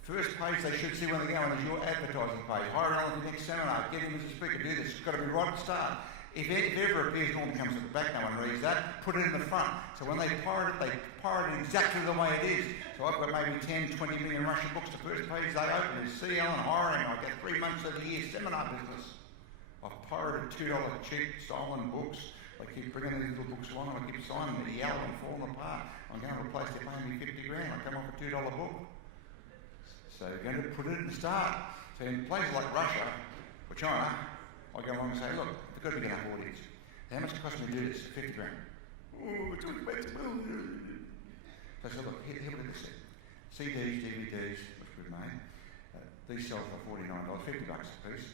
first page they should see when they go on is your advertising page. Hire Allan for the next seminar, get him as a speaker, do this. It's got to be right at the start. If it ever appears, normally comes at the back, no one reads that, put it in the front. So when they pirate it exactly the way it is. So I've got maybe 10, 20 million Russian books. The first page they open is see Allan hiring. I get 3 months of the year seminar business. I've pirated $2 cheap stolen books. They keep bringing these little books along and I keep signing them. They're yellow and falling apart. I'm going to a place, they're paying me 50 grand. I come off a $2 book. So you're going to put it at the start. So in places like Russia or China, I go along and say, look, they've got to be enough audience. How much it cost me to do this? 50 grand. Oh, it's too expensive. So I said, look, here what it is. CDs, DVDs, which we've made, these sell for $49, $50 a piece.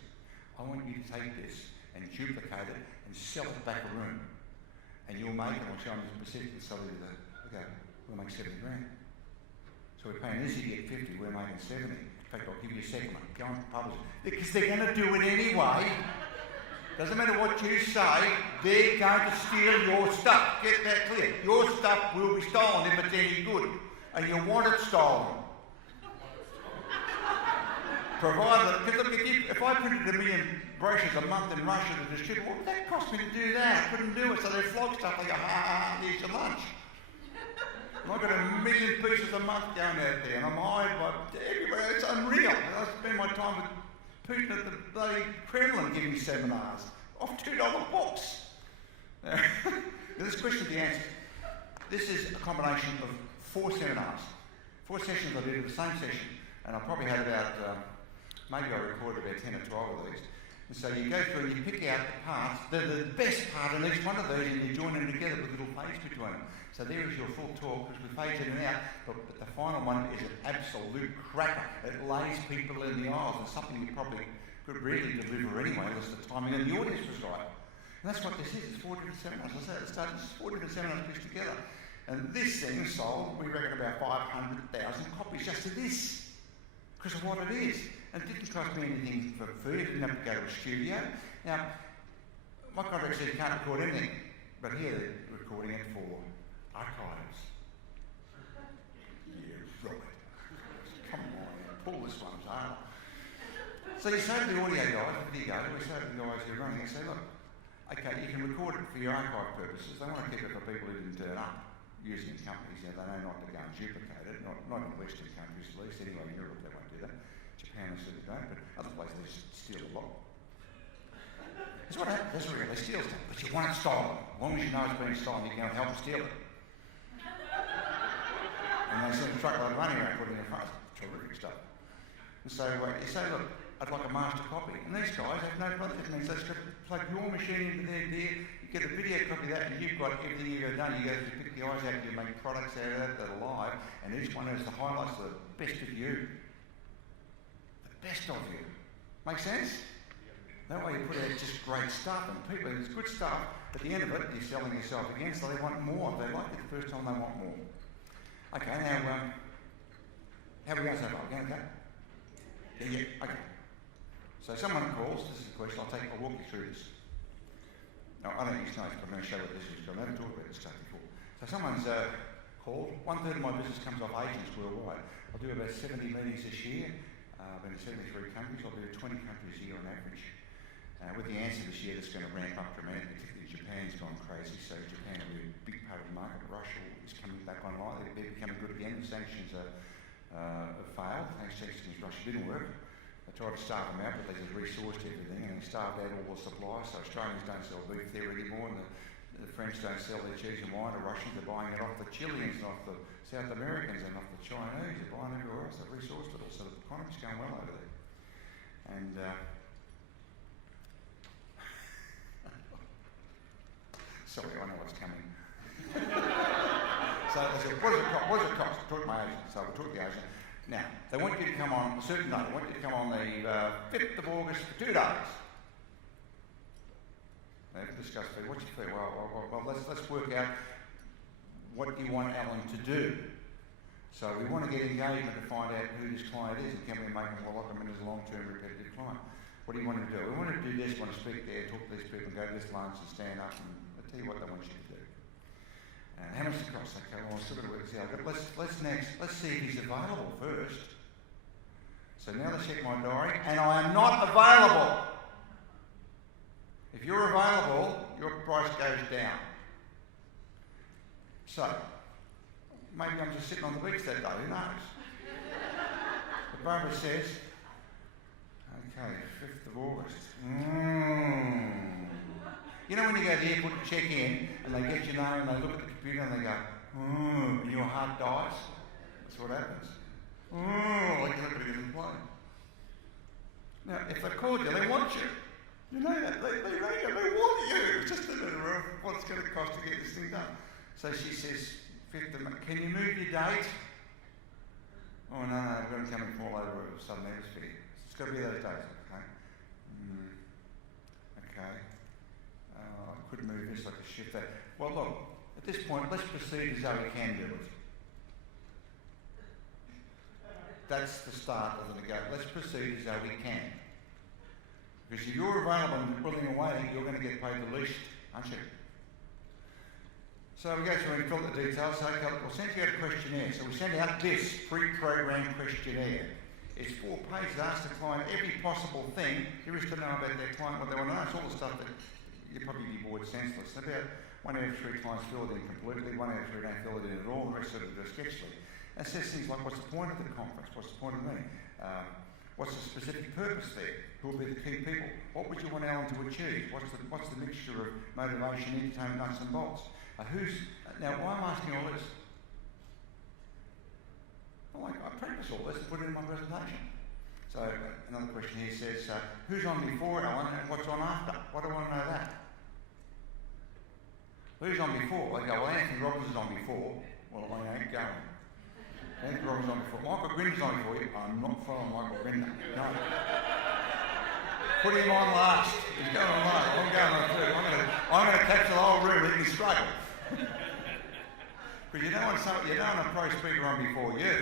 I want you to take this and duplicate it and sell it back a room. And you'll make it, I'll show them the specific and sell it to the, okay, we'll make 70 grand. So we're paying this idiot 50, we're making 70. In fact, I'll give you a second one. Go and publish it. Because they're going to do it anyway. Doesn't matter what you say, they're going to steal your stuff. Get that clear. Your stuff will be stolen if it's any good. And you want it stolen. Provided, because look, if I printed 1 million brochures a month in Russia to distribute, what would that cost me to do that? I couldn't do it, so they flog stuff. They go, here's your lunch. And I've got 1 million pieces a month going out there, and I'm hired by everywhere. It's unreal. I spend my time with Putin at the bloody Kremlin giving seminars off $2 books. Now, this question the answer. This is a combination of 4 seminars. 4 sessions I did in the same session, and I probably had about, maybe I recorded about 10 or 12 of these. And so you go through and you pick out the parts, the best part in each one of these, and you join them together with little fades between them. So there is your full talk, because we fade in and out, but the final one is an absolute cracker. It lays people in the aisles, and something you probably could really deliver anyway, unless the timing and the audience was right. And that's what this is. It's 4 different seminars. I say at the start, it's 4 different seminars put together. And this thing sold, we reckon, about 500,000 copies just of this, because of what it is. And it didn't cost me anything for free. I didn't have to go to a studio. Now, my contract said you can't record anything, but here they're recording it for archives. Yeah, right. Come on, pull this one out. So you say to the audio guys, the video guys, we say to the guys who are running, you say, look, okay, you can record it for your archive purposes. They want to keep it for people who didn't turn up using companies. You know, they know not to go and duplicate it, not in Western countries at least. Anyway, in Europe they won't do that. Japan certainly don't, but other places they steal a lot. That's what happens. That's real. They steal stuff, but you want it stolen. As long as you know it's being stolen, you can help them steal it. And they send a truckload of money around, put it in their front. Terrific stuff. And so you say, look, I'd like a master copy. And these guys have no problem. That means they just plug your machine into their gear, you get a video copy of that, and you've got everything you've ever done. You go to pick the eyes out, you make products out of that that are live, and each one has the highlights of the best of you. The best of you. Make sense? That way you put out just great stuff, and people, there's good stuff. At the end of it, you're selling yourself again, so they want more. If they like it the first time, they want more. Okay, now, how are we going so far? Going okay? Yeah, okay. So someone calls, this is the question, I'll walk you through this. Now, I don't use notes, but I'm going to show what this is, because I've never talked about this stuff before. So someone's called, 1/3 of my business comes off agents worldwide. I'll do about 70 meetings this year. I've been in 73 countries, I'll do 20 countries a year on average. With the answer this year, that's going to ramp up dramatically, particularly Japan's gone crazy, so Japan will be a big part of the market. Russia is coming back online, they're becoming good again. The sanctions have failed. Thanks to sanctions, Russia didn't work. They tried to starve them out, but they just resourced everything and they starved out all the supplies. So Australians don't sell beef there anymore, and the French don't sell their cheese and wine. The Russians are buying it off the Chileans and off the South Americans and off the Chinese. They're buying everywhere else. They've resourced it all, so the economy's going well over there. And sorry, I know what's coming. So I said, what does it cost? Talk to my agent. So I talk to the agent. Now, they want you to come on a certain day. They want you to come on the 5th of August for 2 days. They have to discuss fee. What's your fee? Well, let's work out what you want Allan to do. So we want to get engagement to find out who this client is, and can we make him lock him in as a long-term repetitive client. What do you want him to do? We want him to do this, want to speak there, talk to these people, and go to this lunch and stand up, and I'll tell you what they want you to do. How much does it cost? Okay, well, I've still got to work this out. Let's see if he's available first. So now let's check my diary, and I am not available. If you're available, your price goes down. So, maybe I'm just sitting on the beach that day, who knows? But Barbara says, okay, 5th of August. You know when you go to the airport to check in, and they get your name, and they look at the computer, and they go, and your heart dies? That's what happens. Like everybody gets in plane. Now, if they called you, they want you. You know that, they want you. It's just a matter of what it's going to cost to get this thing done. So she says, can you move your date? Oh no, I've got to come in from all over the Southern Hemisphere. It's got to be those days, okay? Okay. I could move this, I could shift that. Well look, at this point, let's proceed as though we can do it. That's the start of the negotiation. Let's proceed as though we can. Because if you're available and willing and waiting, you're going to get paid the least, aren't you? So we go through and fill the details. So okay, we'll send you out a questionnaire. So we send out this pre-programmed questionnaire. It's 4 pages. Ask the client every possible thing there is to know about their client, what they want to know. It's all the stuff that you'd probably be bored senseless. About 1 out of 3 clients fill it in completely, 1 out of 3 don't fill it in at all, the rest of it do sketchily. And it says things like, what's the point of the conference? What's the point of the meeting? What's the specific purpose there? Who will be the key people? What would you want Allan to achieve? What's the mixture of motivation, entertainment, nuts and bolts? Now, why am I asking all this? Well, I practice all this and put it in my presentation. So another question here says, who's on before Allan and what's on after? Why do I want to know that? Who's on before? They go, well, Anthony Robbins is on before. Well, I ain't going. Anthony Robbins is on before. Michael Grinder's on before you. I'm not following Michael Grinder. No. Put him on last. He's going on last. I'm going on third. I'm going to capture the whole room. He can struggle. Because you don't want a pro speaker on before you.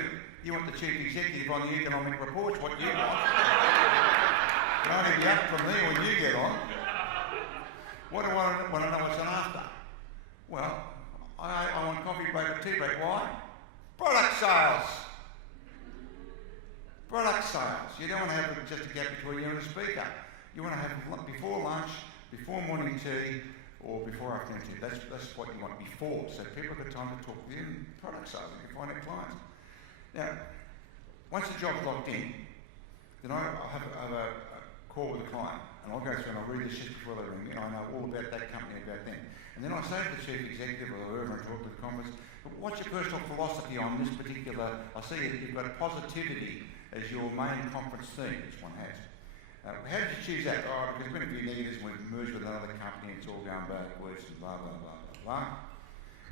You want the chief executive on the economic reports. What you want. You'll only be up from there when you get on. What do I want to know what's on after? Well, I want coffee break or tea break. Why? Product sales. Product sales. You don't want to have just a gap between you and the speaker. You want to have before lunch, before morning tea, or before afternoon tea. That's what you want before, so people have got time to talk with you and product sales and you find out clients. Now, once the job's locked in, then I have a call with the client, and I'll go through and I'll read the shit before they ring me, and I know all about that company, about them. And then I say to the chief executive or whoever I talk to the conference, what's your personal philosophy on this particular, I see that you've got positivity as your main conference theme, which one has. How did you choose that? Oh, because there's been a few negatives when we've merged with another company and it's all going backwards and blah, blah, blah, blah, blah.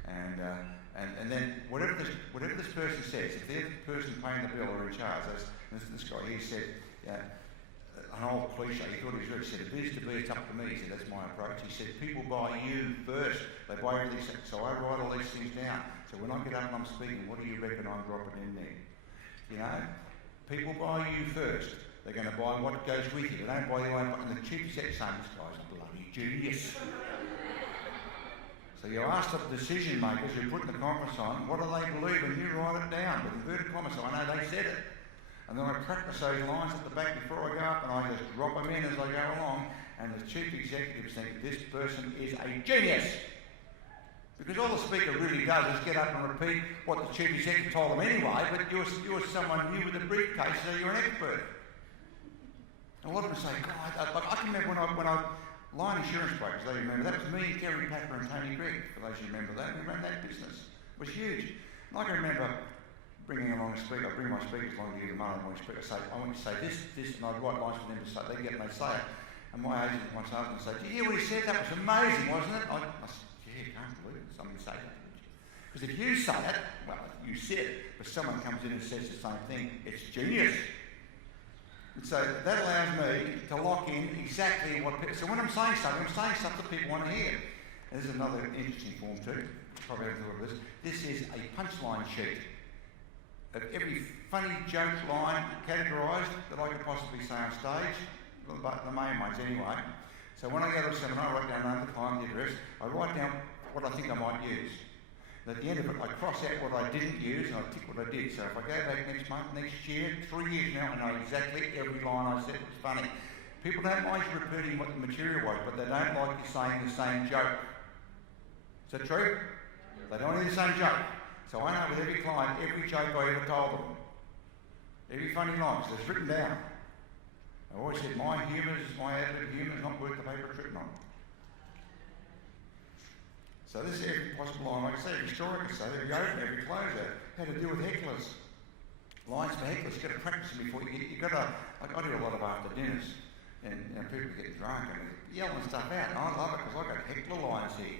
And then whatever this person says, if they're the person paying the bill or in charge, this guy, he said, an old cliche, he thought he was very, he said, if it is to be, it's up to me. He said, that's my approach. He said, people buy you first. They buy everything. So I write all these things down. So when I get up and I'm speaking, what do you reckon I'm dropping in there? You know, people buy you first. They're going to buy what goes with you. They don't buy your own. And the chief executive saying, this guy's a bloody genius. So you ask the decision makers who put the conference on, what do they believe? And you write it down with inverted commas. So I know they said it. And then I practice those lines at the back before I go up, and I just drop them in as I go along. And the chief executives think this person is a genius. Because all the speaker really does is get up and repeat what the chief executive told them anyway, but you're someone new with a briefcase, so you're an expert. And a lot of them say, God, I can remember when I line insurance brokers, they remember, that was me, Kerry Packer and Tony Gregg, for those who remember that. We ran that business. It was huge. And I can remember bringing along a speaker, I bring my speakers along to give them a speaker, I say, I want you to say this, and I'd write lines for them to say, they get it and they say it. And my agent, my salesman would say, did you hear what he said? That was amazing, wasn't it? I said, yeah, can't believe it. Somebody say that. Because if you say it, well, you said it, but someone comes in and says the same thing, it's genius. And so that allows me to lock in exactly what people, so when I'm saying stuff that people want to hear. And there's another interesting form too, probably haven't thought of this. This is a punchline sheet of every funny joke line categorised that I could possibly say on stage, the main ones anyway. So when I go to a seminar, I write down the name of the client, the address, I write down what I think I might use. And at the end of it, I cross out what I didn't use and I tick what I did. So if I go back next month, next year, 3 years now, I know exactly every line I said was funny. People don't mind you repeating what the material was, but they don't like you saying the same joke. Is that true? They don't want to hear the same joke. So I know with every client, every joke I ever told them, every funny line, so it's written down. I always said, my ad lib humour is not worth the paper it's written on. So this is every possible line. Like I say, every story I can say, every opener, every closer, how to deal with hecklers. Lines for hecklers, you've got to practice them before you got to, I do a lot of after dinners. And people get drunk and yelling stuff out, and I love it because I've got heckler lines here.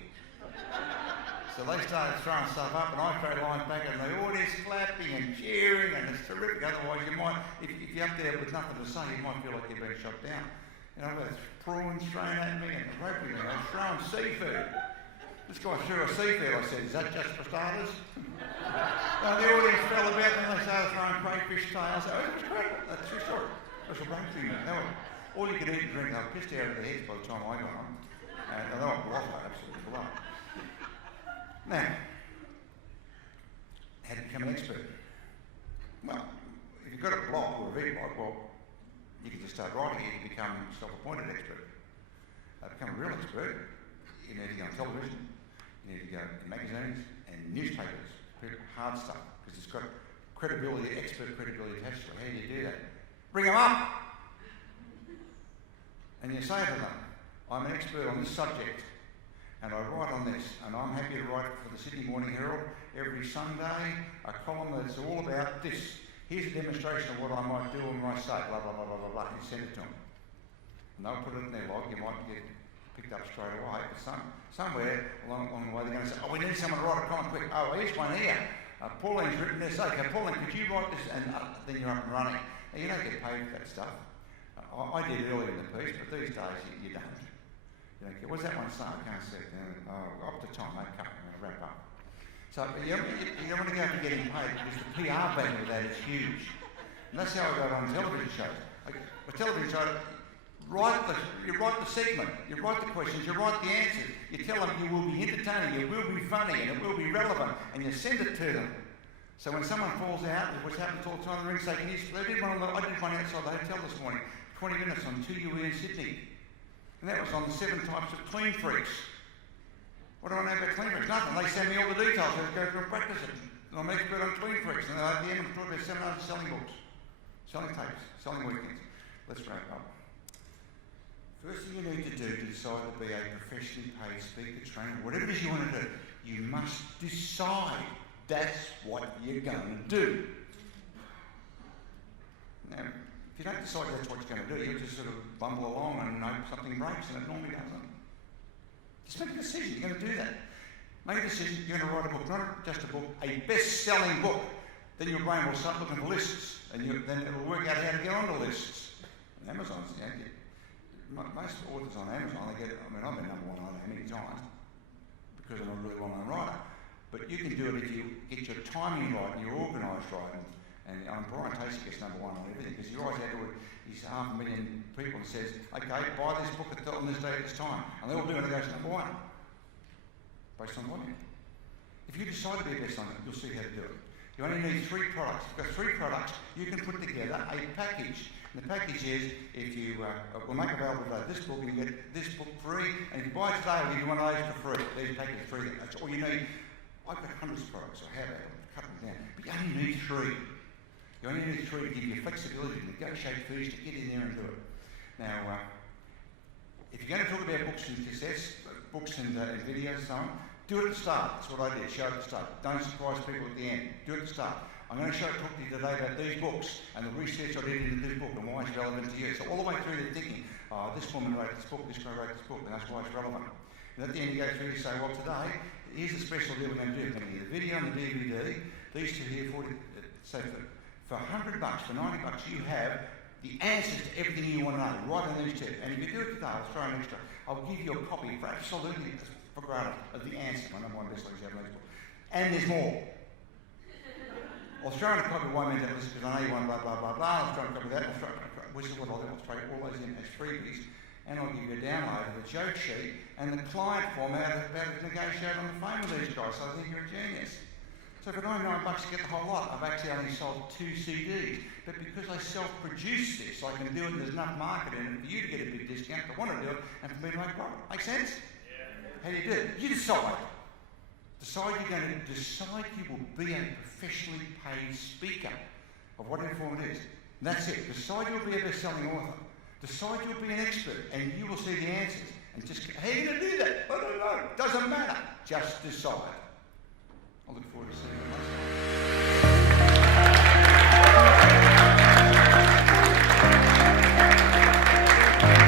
So they started throwing stuff up, and I throw lines back, and the audience clapping and cheering, and it's terrific. Otherwise, you might, if you're up there with nothing to say, you might feel like you're being shot down. There's prawns thrown at me, and roping, throwing seafood. This guy threw a seafood. I said, "Is that just for starters?" The audience fell about, and they started throwing crayfish tails. It was incredible. That's true story. It was a breakthrough. All you could eat and drink, they were pissed out of their heads by the time I got on. And they were blocked, absolutely blocked. Now, how to become an expert? Well, if you've got a blog or a video blog, well, you can just start writing it to become a self-appointed expert. Become a real expert, you need to go on television, you need to go in magazines and newspapers, hard stuff, because it's got credibility, expert credibility attached to it. How do you do that? Bring them up! And you say to them, "I'm an expert on this subject, and I write on this, and I'm happy to write for the Sydney Morning Herald every Sunday, a column that's all about this. Here's a demonstration of what I might do and might say, blah, blah, blah, blah, blah, blah," and you send it to them. And they'll put it in their log, you might get picked up straight away, but somewhere along the way they're going to say, "Oh, we need someone to write a column quick. Oh, here's one here. Pauline's written this. Okay, Pauline, could you write this?" And then you're up and running. Now, you don't get paid for that stuff. I did earlier in the piece, but these days you don't. You don't get, what's that one saying? I can't see it. Up to time, okay, I'm going to wrap up. So you don't want to go for getting paid because the PR value of that is huge. And that's how I go on television shows. A television show, you write the segment, you write the questions, you write the answers, you tell them you will be entertaining, you will be funny, and it will be relevant, and you send it to them. So when someone falls out, which happens all the time in the ring, say, I did one outside the hotel this morning, 20 minutes on 2UE in Sydney. And that was on 7 types of clean freaks. What do I know about clean freaks? Nothing. They send me all the details. I go through and practice it. And I'm an expert on clean freaks. And at the end, I'm talking about 700 selling books, selling tapes, selling weekends. Let's wrap up. First thing you need to do to decide to be a professionally paid speaker, trainer, whatever it is you want to do, you must decide that's what you're going to do. Now, if you don't decide that's what you're going to do, you'll just sort of bumble along and hope something breaks, and it normally doesn't. Just make a decision, you're going to do that. Make a decision, you're going to write a book, not just a book, a best-selling book. Then your brain will start looking for lists, and then it'll work out how to get onto lists. And Amazon's, most authors on Amazon, I've been #1 on it how many times, because I'm a really well-known writer. But you can do it if you get your timing right and you're organised right. And Brian Tracy gets #1 on everything because he writes out to his 500,000 people and says, "Okay, buy this book on this day at this time," and they all do it and it goes #1 based on volume. If you decide to be a best on it, you'll see how to do it. You only need 3 products. If you've got 3 products, you can put together a package. And the package is, if you will make available today this book, and you get this book free, and if you buy it today, we'll give you one of those for free. These packages free. That's all you need. I've got hundreds of products. I have cut them down, but you only need 3. You only need 3 to give you flexibility to negotiate fees, to get in there and do it. Now, if you're going to talk about books and success, books and videos and so on, do it at the start. That's what I did, show it at the start. Don't surprise people at the end. Do it at the start. I'm going to talk to you today about these books and the research I did into this book and why it's relevant to you. So all the way through they're thinking, oh, this woman wrote this book, this guy wrote this book, and that's why it's relevant. And at the end you go through and say, well, today, here's the special deal we're going to do. We're going to get the video and the DVD. These 2 here, for $100, for $90, you have the answers to everything you want to know, right on these 2. And if you do it today, I'll throw an extra. I'll give you a copy for absolutely, for granted, of the answer. My #1 best-selling Japanese book. And there's more. I'll throw in a copy of Why Men Don't Listen because I know you want blah, blah, blah, blah. I'll throw in a copy of that. Which is what I'll do. I'll throw all those in as freebies. And I'll give you a download of the joke sheet and the client form about to negotiate on the phone with these guys. So I think you're a genius. So for $99 to get the whole lot, I've actually only sold 2 CDs. But because I self-produce this, I can do it and there's enough market in it for you to get a big discount, I want to do it, and for me to make profit. Make sense? Yeah. How do you do it? You decide. Decide you will be a professionally paid speaker of whatever form it is. And that's it. Decide you'll be a best-selling author. Decide you'll be an expert, and you will see the answers. And just, how are you going to do that? I don't know. Doesn't matter. Just decide. I look forward to seeing you next time.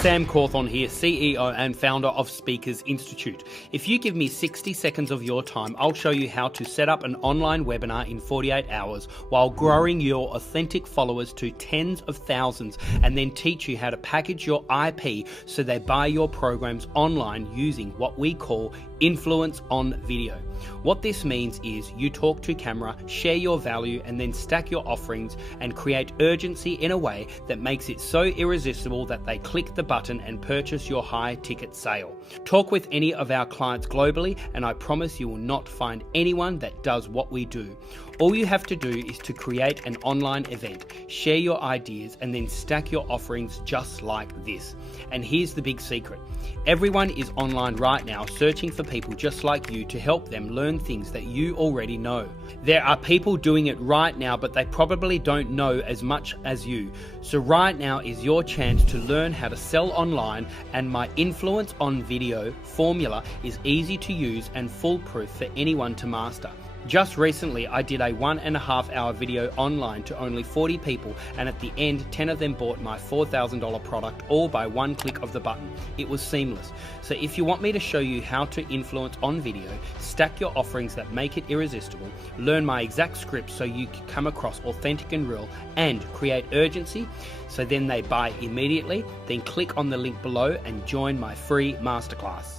Sam Cawthorn here, CEO and founder of Speakers Institute. If you give me 60 seconds of your time, I'll show you how to set up an online webinar in 48 hours while growing your authentic followers to tens of thousands, and then teach you how to package your IP so they buy your programs online using what we call influence on video. What this means is you talk to camera, share your value, and then stack your offerings and create urgency in a way that makes it so irresistible that they click the button and purchase your high ticket sale. Talk with any of our clients globally, and I promise you will not find anyone that does what we do. All you have to do is to create an online event, share your ideas, and then stack your offerings just like this. And here's the big secret. Everyone is online right now searching for people just like you to help them learn things that you already know. There are people doing it right now, but they probably don't know as much as you. So right now is your chance to learn how to sell online, and my influence on video formula is easy to use and foolproof for anyone to master. Just recently, I did a 1.5 hour video online to only 40 people, and at the end, 10 of them bought my $4,000 product, all by one click of the button. It was seamless. So if you want me to show you how to influence on video, stack your offerings that make it irresistible, learn my exact script so you can come across authentic and real, and create urgency so then they buy immediately, then click on the link below and join my free masterclass.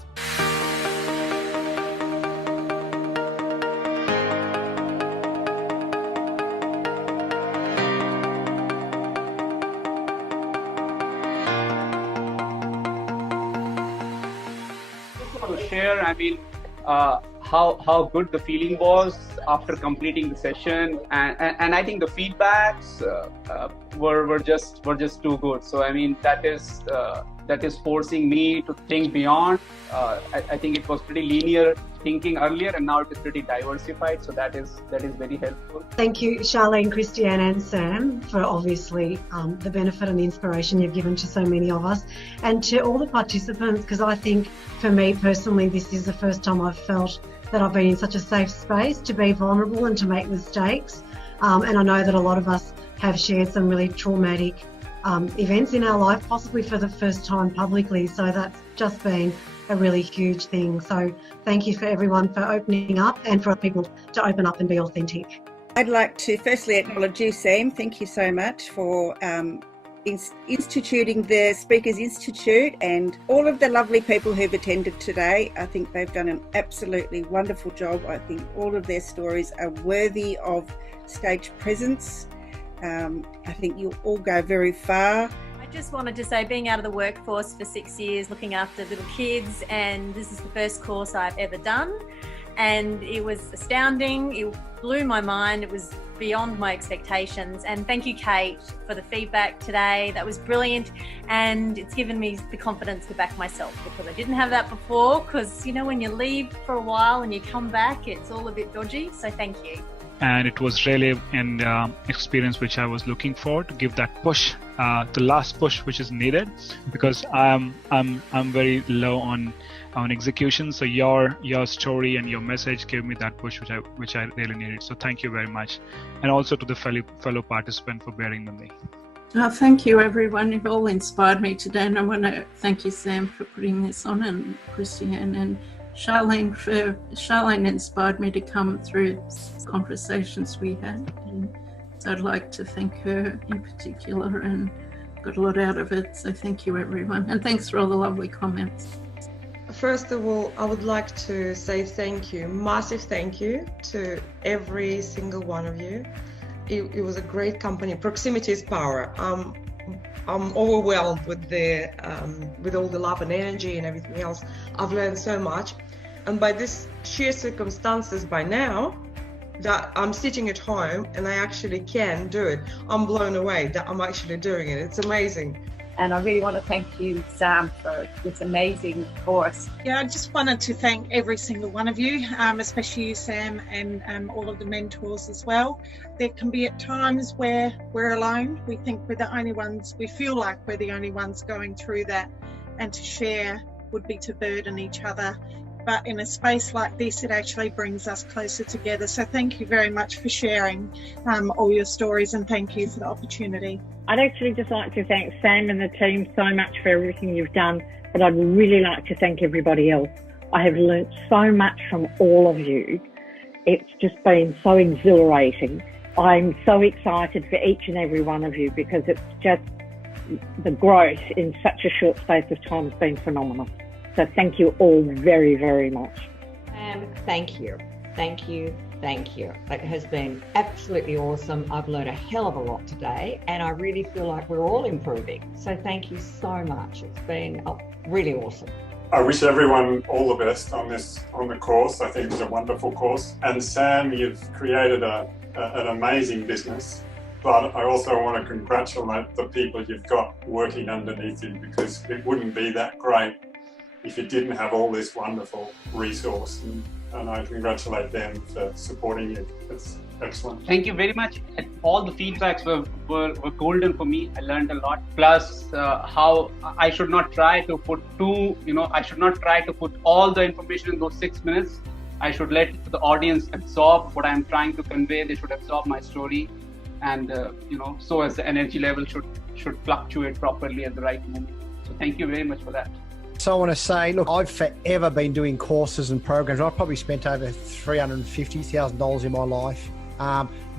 Share, how good the feeling was after completing the session, and I think the feedbacks were just too good. So that is forcing me to think beyond. I think it was pretty linear thinking earlier, and now it is pretty diversified. So that is very helpful. Thank you, Charlene, Christiane, and Sam, for obviously the benefit and the inspiration you've given to so many of us, and to all the participants, because I think for me personally, this is the first time I've felt that I've been in such a safe space to be vulnerable and to make mistakes. And I know that a lot of us have shared some really traumatic events in our life, possibly for the first time publicly. So that's just been a really huge thing. So thank you for everyone for opening up, and for people to open up and be authentic. I'd like to firstly acknowledge you, Sam. Thank you so much for instituting the Speakers Institute, and all of the lovely people who've attended today. I think they've done an absolutely wonderful job. I think all of their stories are worthy of stage presence. I think you'll all go very far. I just wanted to say, being out of the workforce for 6 years, looking after little kids, and this is the first course I've ever done, and it was astounding. It blew my mind. It was beyond my expectations. And thank you, Kate, for the feedback today. That was brilliant, and it's given me the confidence to back myself, because I didn't have that before. Because when you leave for a while and you come back, it's all a bit dodgy. So thank you. And it was really an experience which I was looking for, to give that push, the last push which is needed, because I'm very low on execution. So your story and your message gave me that push which I really needed. So thank you very much, and also to the fellow participant for bearing with me. Thank you, everyone. You've all inspired me today, and I want to thank you, Sam, for putting this on, and Christiane and Charlene inspired me to come through conversations we had, and so I'd like to thank her in particular, and got a lot out of it. So thank you, everyone, and thanks for all the lovely comments. First of all, I would like to say thank you, massive thank you to every single one of you. It was a great company. Proximity is power. I'm overwhelmed with all the love and energy and everything else. I've learned so much, and by this sheer circumstances, by now that I'm sitting at home and I actually can do it, I'm blown away that I'm actually doing it. It's amazing. And I really want to thank you, Sam, for this amazing course. Yeah, I just wanted to thank every single one of you, especially you, Sam, and all of the mentors as well. There can be at times where we're alone. We think we're the only ones, we feel like we're the only ones going through that, and to share would be to burden each other. but in a space like this, it actually brings us closer together. So thank you very much for sharing all your stories, and thank you for the opportunity. I'd actually just like to thank Sam and the team so much for everything you've done, but I'd really like to thank everybody else. I have learnt so much from all of you. It's just been so exhilarating. I'm so excited for each and every one of you, because it's just the growth in such a short space of time has been phenomenal. So thank you all very, very much. Thank you. Thank you. Thank you. It has been absolutely awesome. I've learned a hell of a lot today, and I really feel like we're all improving. So thank you so much. It's been really awesome. I wish everyone all the best on the course. I think it's a wonderful course. And Sam, you've created an amazing business, but I also want to congratulate the people you've got working underneath you, because it wouldn't be that great if you didn't have all this wonderful resource. And I congratulate them for supporting you. It's excellent. Thank you very much. All the feedbacks were golden for me. I learned a lot. Plus, how I should not try to put all the information in those 6 minutes. I should let the audience absorb what I'm trying to convey. They should absorb my story, and so as the energy level should fluctuate properly at the right moment. So thank you very much for that. So I want to say, look, I've forever been doing courses and programs. I've probably spent over $350,000 in my life.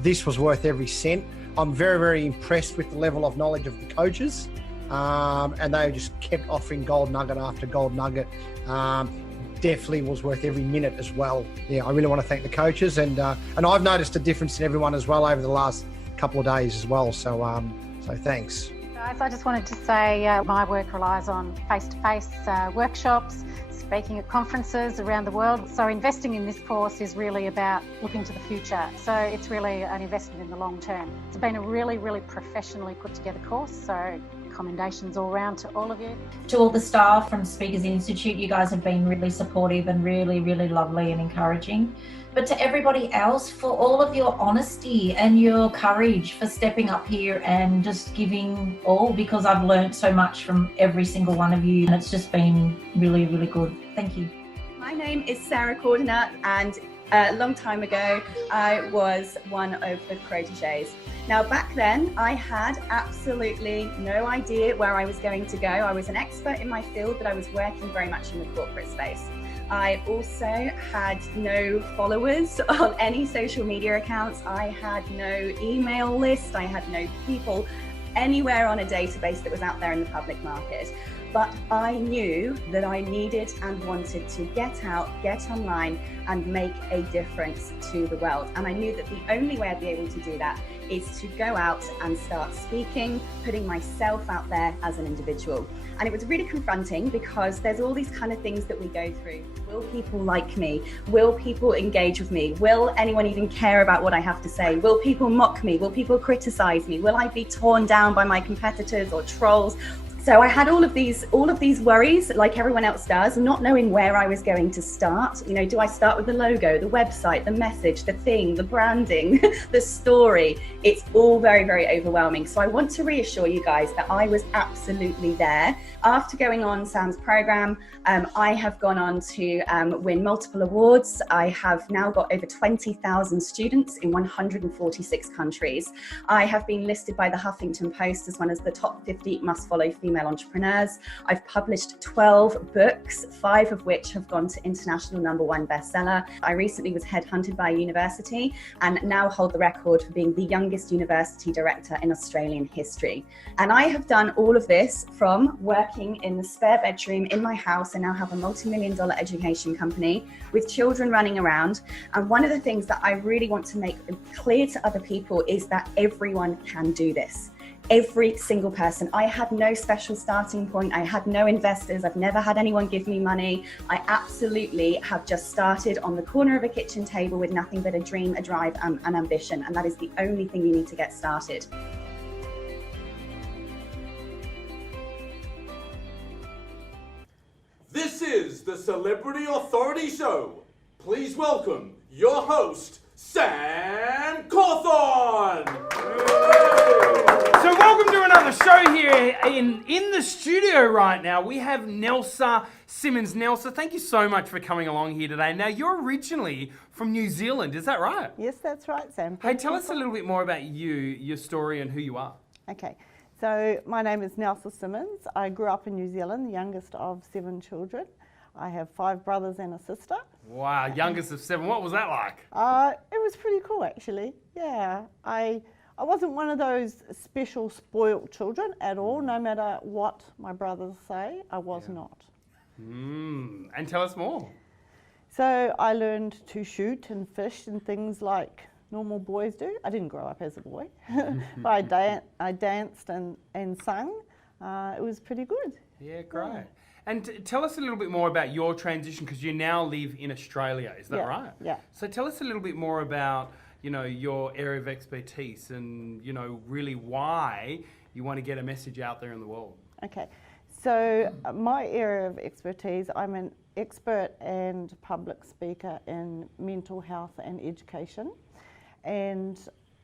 This was worth every cent. I'm very, very impressed with the level of knowledge of the coaches, and they just kept offering gold nugget after gold nugget. Definitely was worth every minute as well. Yeah, I really want to thank the coaches, and I've noticed a difference in everyone as well over the last couple of days as well. So thanks. Guys, I just wanted to say my work relies on face-to-face workshops, speaking at conferences around the world. So investing in this course is really about looking to the future. So it's really an investment in the long term. It's been a really, really professionally put together course. So commendations all round to all of you. To all the staff from Speakers Institute, you guys have been really supportive and really, really lovely and encouraging. But to everybody else, for all of your honesty and your courage for stepping up here and just giving all, because I've learned so much from every single one of you, and it's just been really, really good. Thank you. My name is Sarah Cordner, and a long time ago, I was one of the proteges. Now, back then, I had absolutely no idea where I was going to go. I was an expert in my field, but I was working very much in the corporate space. I also had no followers on any social media accounts. I had no email list. I had no people anywhere on a database that was out there in the public market. But I knew that I needed and wanted to get out, get online, and make a difference to the world. And I knew that the only way I'd be able to do that is to go out and start speaking, putting myself out there as an individual. And it was really confronting, because there's all these kind of things that we go through. Will people like me? Will people engage with me? Will anyone even care about what I have to say? Will people mock me? Will people criticize me? Will I be torn down by my competitors or trolls? So I had all of these worries, like everyone else does, not knowing where I was going to start. You know, do I start with the logo, the website, the message, the thing, the branding, the story? It's all very, very overwhelming. So I want to reassure you guys that I was absolutely there. After going on Sam's program, I have gone on to win multiple awards. I have now got over 20,000 students in 146 countries. I have been listed by the Huffington Post as one of the top 50 must-follow female entrepreneurs. I've published 12 books, 5 of which have gone to international #1 bestseller. I recently was headhunted by a university and now hold the record for being the youngest university director in Australian history. And I have done all of this from working in the spare bedroom in my house. I now have a multi-million-dollar education company with children running around. And one of the things that I really want to make clear to other people is that everyone can do this. Every single person. I had no special starting point. I had no investors. I've never had anyone give me money. I absolutely have just started on the corner of a kitchen table with nothing but a dream, a drive, and an ambition. And that is the only thing you need to get started. This is the Celebrity Authority Show. Please welcome your host, Sam Cawthorn. So welcome to another show here in the studio right now, we have Nelsa Simmonds. Nelsa, thank you so much for coming along here today. Now, you're originally from New Zealand, is that right? Yes, that's right, Sam. Hey, tell us a little bit more about you, your story, and who you are. Okay, so my name is Nelsa Simmonds. I grew up in New Zealand, the youngest of 7 children. I have 5 brothers and a sister. Wow, youngest of 7. What was that like? It was pretty cool, actually. Yeah, I wasn't one of those special spoilt children at all. No matter what my brothers say, I was not. And tell us more. So I learned to shoot and fish and things like normal boys do. I didn't grow up as a boy, but I danced and sung. It was pretty good. Yeah, great. Yeah. And tell us a little bit more about your transition, because you now live in Australia, is that right? Yeah. So tell us a little bit more about, you know, your area of expertise and, you know, really why you want to get a message out there in the world. Okay. So my area of expertise, I'm an expert and public speaker in mental health and education. And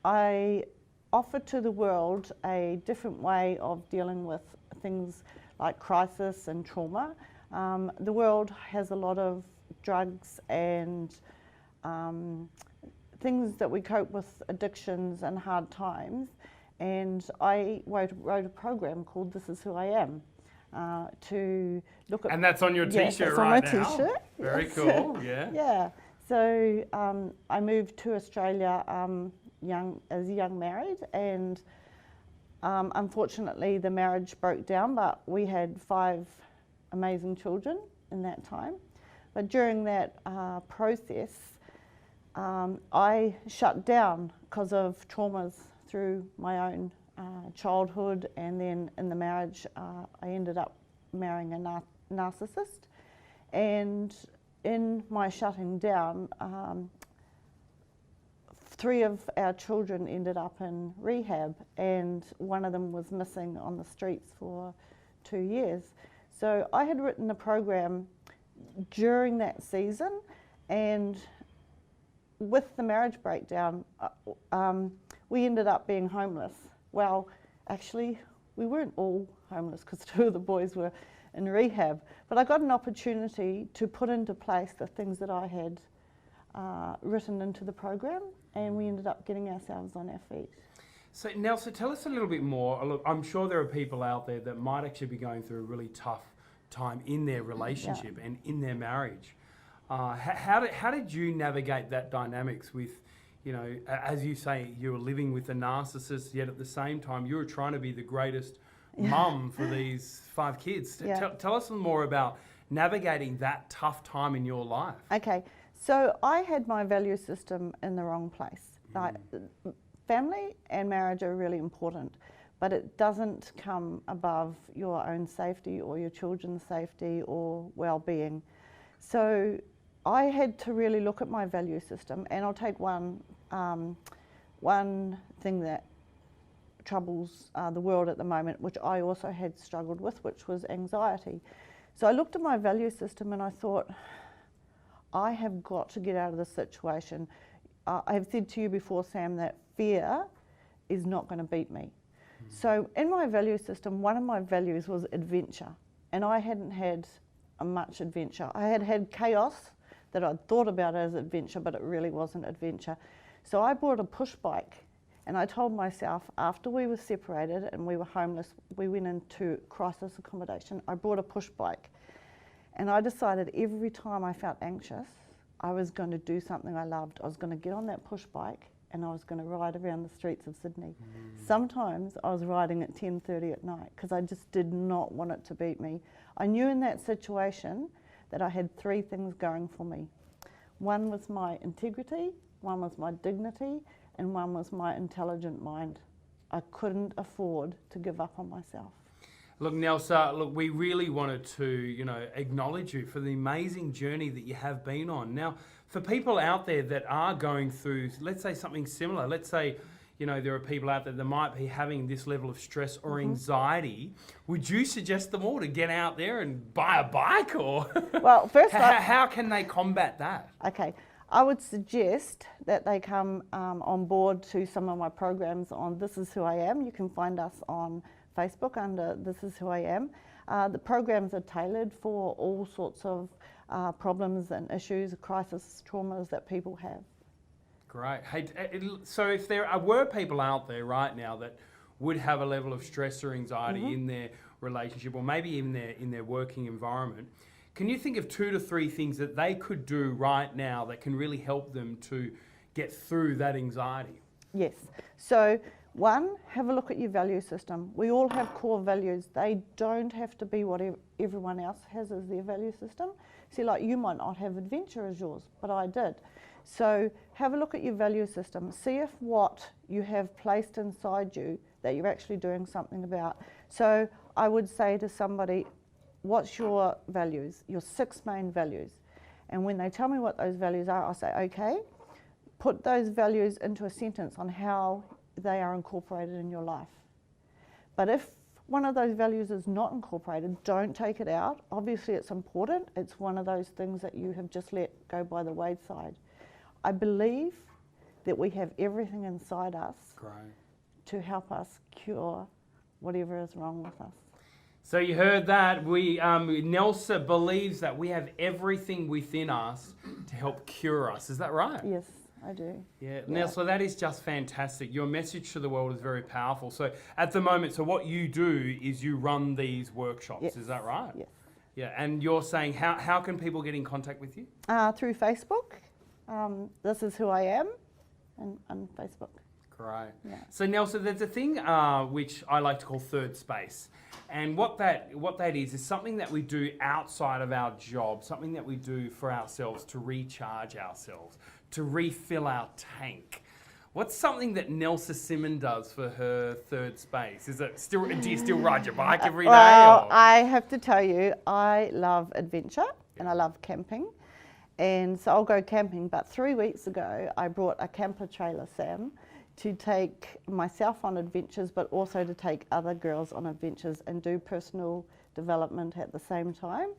I offer to the world a different way of dealing with things like crisis and trauma. The world has a lot of drugs and things that we cope with, addictions and hard times. And I wrote a program called This Is Who I Am to look at... And that's on your t-shirt right now. That's on my t-shirt. Very cool, yeah. Yeah. So I moved to Australia as young married, and unfortunately the marriage broke down, but we had 5 amazing children in that time. But during that process, I shut down because of traumas through my own childhood, and then in the marriage I ended up marrying a narcissist. And in my shutting down, 3 of our children ended up in rehab, and one of them was missing on the streets for 2 years. So I had written a program during that season, and with the marriage breakdown, we ended up being homeless. Well, actually, we weren't all homeless because 2 of the boys were in rehab, but I got an opportunity to put into place the things that I had written into the program, and we ended up getting ourselves on our feet. So Nelsa, tell us a little bit more. Look, I'm sure there are people out there that might actually be going through a really tough time in their relationship and in their marriage. How did you navigate that dynamics with, you know, as you say, you were living with a narcissist, yet at the same time you were trying to be the greatest mum for these 5 kids. Tell us some more about navigating that tough time in your life. Okay, so I had my value system in the wrong place. Like, family and marriage are really important, but it doesn't come above your own safety or your children's safety or well-being. So I had to really look at my value system, and I'll take one thing that troubles the world at the moment, which I also had struggled with, which was anxiety. So I looked at my value system and I thought, I have got to get out of this situation. I have said to you before, Sam, that fear is not going to beat me. So in my value system, one of my values was adventure, and I hadn't had much adventure. I had had chaos that I'd thought about as adventure, but it really wasn't adventure. So I bought a push bike, and I told myself, after we were separated and we were homeless, we went into crisis accommodation, I bought a push bike. And I decided every time I felt anxious, I was going to do something I loved. I was going to get on that push bike and I was going to ride around the streets of Sydney. Sometimes I was riding at 10:30 at night because I just did not want it to beat me. I knew in that situation that I had 3 things going for me. One was my integrity, one was my dignity, and one was my intelligent mind. I couldn't afford to give up on myself. Look, Nelsa, look, we really wanted to, you know, acknowledge you for the amazing journey that you have been on. Now, for people out there that are going through, let's say something similar, let's say, you know, there are people out there that might be having this level of stress or anxiety, would you suggest them all to get out there and buy a bike, or well, first how can they combat that? Okay, I would suggest that they come on board to some of my programs on This Is Who I Am. You can find us on Facebook under This Is Who I Am. The programs are tailored for all sorts of problems and issues, crisis, traumas that people have. Great. Hey, so if there were people out there right now that would have a level of stress or anxiety in their relationship, or maybe in their working environment, can you think of 2 to 3 things that they could do right now that can really help them to get through that anxiety? Yes. So 1, have a look at your value system. We all have core values. They don't have to be what everyone else has as their value system. See, like you might not have adventure as yours, but I did. So have a look at your value system. See if what you have placed inside you that you're actually doing something about. So I would say to somebody, what's your values, your 6 main values? And when they tell me what those values are, I'll say, okay, put those values into a sentence on how they are incorporated in your life. But if one of those values is not incorporated, don't take it out. Obviously it's important. It's one of those things that you have just let go by the wayside. I believe that we have everything inside us to help us cure whatever is wrong with us. So you heard that. Nelsa believes that we have everything within us to help cure us. Is that right? Yes, I do. Yeah. Nelsa, that is just fantastic. Your message to the world is very powerful. So at the moment, so what you do is you run these workshops. Yes. Is that right? Yes. Yeah. And you're saying how can people get in contact with you? Through Facebook. This Is Who I Am, and Facebook. Great. Yeah. So Nelsa, there's a thing which I like to call third space. And what that is something that we do outside of our job, something that we do for ourselves to recharge ourselves, to refill our tank. What's something that Nelsa Simmonds does for her third space? Is it still? Do you still ride your bike every day? Well, or? I have to tell you, I love adventure and I love camping. And so I'll go camping, but 3 weeks ago I brought a camper trailer, Sam, to take myself on adventures, but also to take other girls on adventures and do personal development at the same time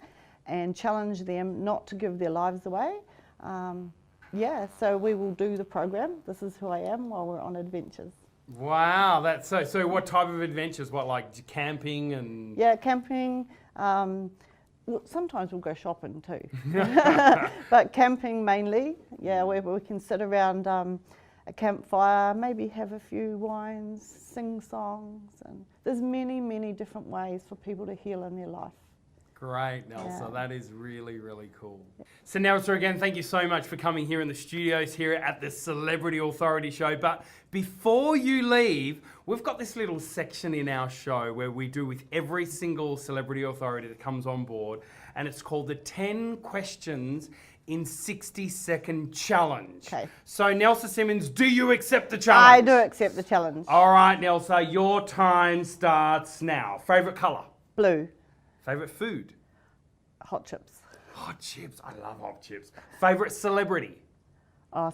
and challenge them not to give their lives away. So we will do the program, This Is Who I Am, while we're on adventures. Wow, that's so what type of adventures? What, like camping and? Yeah, camping. Sometimes we'll go shopping too, but camping mainly. Yeah, where we can sit around a campfire, maybe have a few wines, sing songs, and there's many, many different ways for people to heal in their life. Great, Nelsa. That is really, really cool. So Nelsa, again, thank you so much for coming here in the studios here at the Celebrity Authority Show. But before you leave, we've got this little section in our show where we do with every single celebrity authority that comes on board, and it's called the 10 Questions in 60-Second Challenge. Okay. So Nelsa Simmonds, do you accept the challenge? I do accept the challenge. All right, Nelsa, your time starts now. Favourite colour? Blue. Favourite food? Hot chips. Hot chips. I love hot chips. Favourite celebrity?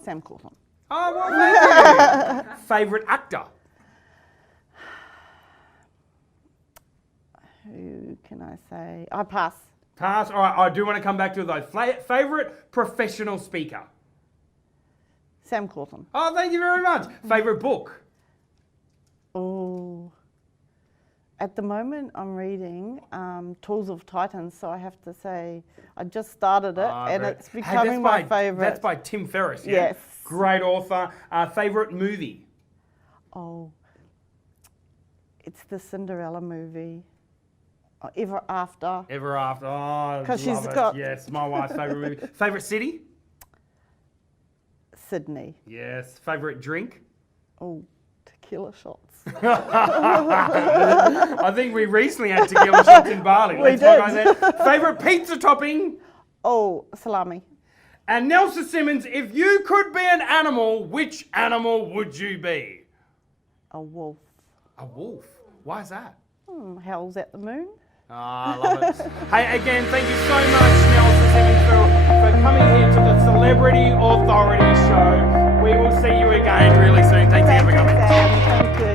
Sam Cawthorn. Oh, well, thank you. Favourite actor? Who can I say? I pass. Pass. All right, I do want to come back to those. Favourite professional speaker? Sam Cawthorn. Oh, thank you very much. Favourite book? Oh. At the moment, I'm reading Tools of Titans, so I have to say I just started it, and it's becoming my favourite. That's by Tim Ferriss, yeah? Yes. Great author. Favourite movie? Oh, it's the Cinderella movie. Ever After. Ever After. Oh, because she's love it. got. Yes, my wife's favourite movie. Favourite city? Sydney. Yes. Favourite drink? Oh, tequila shots. I think we recently had tequila shots in Bali. We did. Favourite pizza topping? Oh, salami. And Nelsa Simmonds, if you could be an animal, which animal would you be? A wolf. A wolf? Why is that? Howls at the moon. I love it. Hey, again, thank you so much, Nelsa Simmonds, for coming here to the Celebrity Authority Show. We will see you again really soon. Thanks again for coming. Thank you.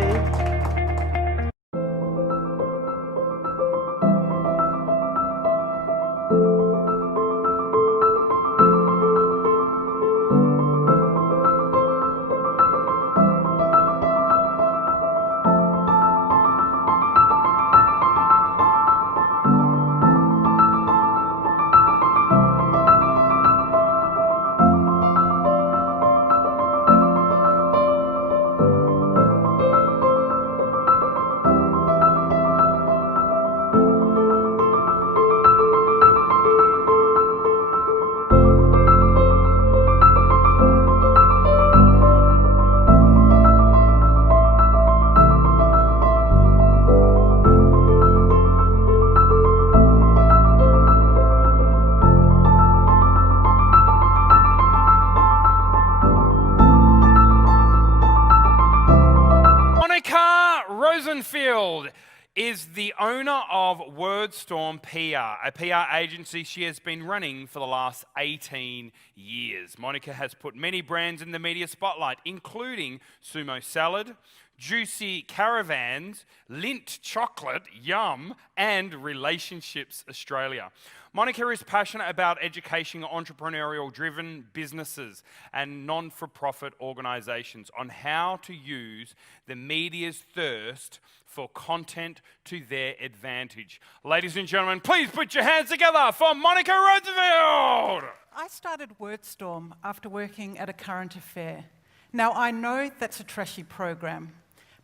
Rosenfeld is the owner of Wordstorm PR, a PR agency she has been running for the last 18 years. Monica has put many brands in the media spotlight, including Sumo Salad, Juicy Caravans, Lindt Chocolate, Yum, and Relationships Australia. Monica is passionate about educating entrepreneurial-driven businesses and non-for-profit organisations on how to use the media's thirst for content to their advantage. Ladies and gentlemen, please put your hands together for Monica Rosenfeld! I started Wordstorm after working at a current affair. Now, I know that's a trashy program,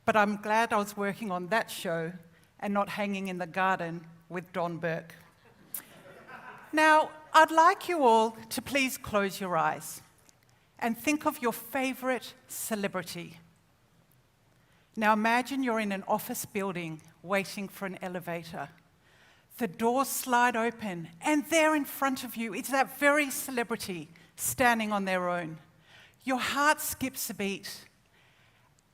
but I'm glad I was working on that show and not hanging in the garden with Don Burke. Now, I'd like you all to please close your eyes and think of your favourite celebrity. Now imagine you're in an office building waiting for an elevator. The doors slide open and there in front of you is that very celebrity standing on their own. Your heart skips a beat.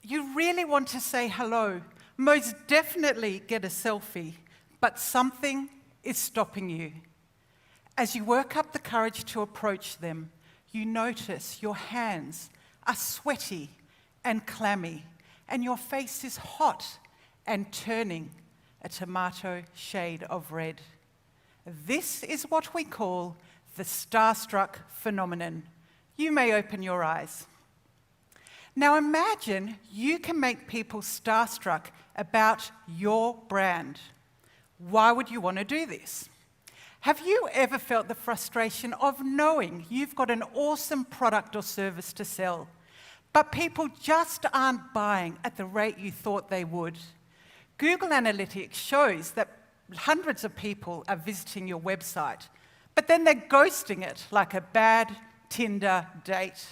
You really want to say hello, most definitely get a selfie, but something is stopping you. As you work up the courage to approach them, you notice your hands are sweaty and clammy, and your face is hot and turning a tomato shade of red. This is what we call the starstruck phenomenon. You may open your eyes. Now imagine you can make people starstruck about your brand. Why would you want to do this? Have you ever felt the frustration of knowing you've got an awesome product or service to sell, but people just aren't buying at the rate you thought they would? Google Analytics shows that hundreds of people are visiting your website, but then they're ghosting it like a bad Tinder date.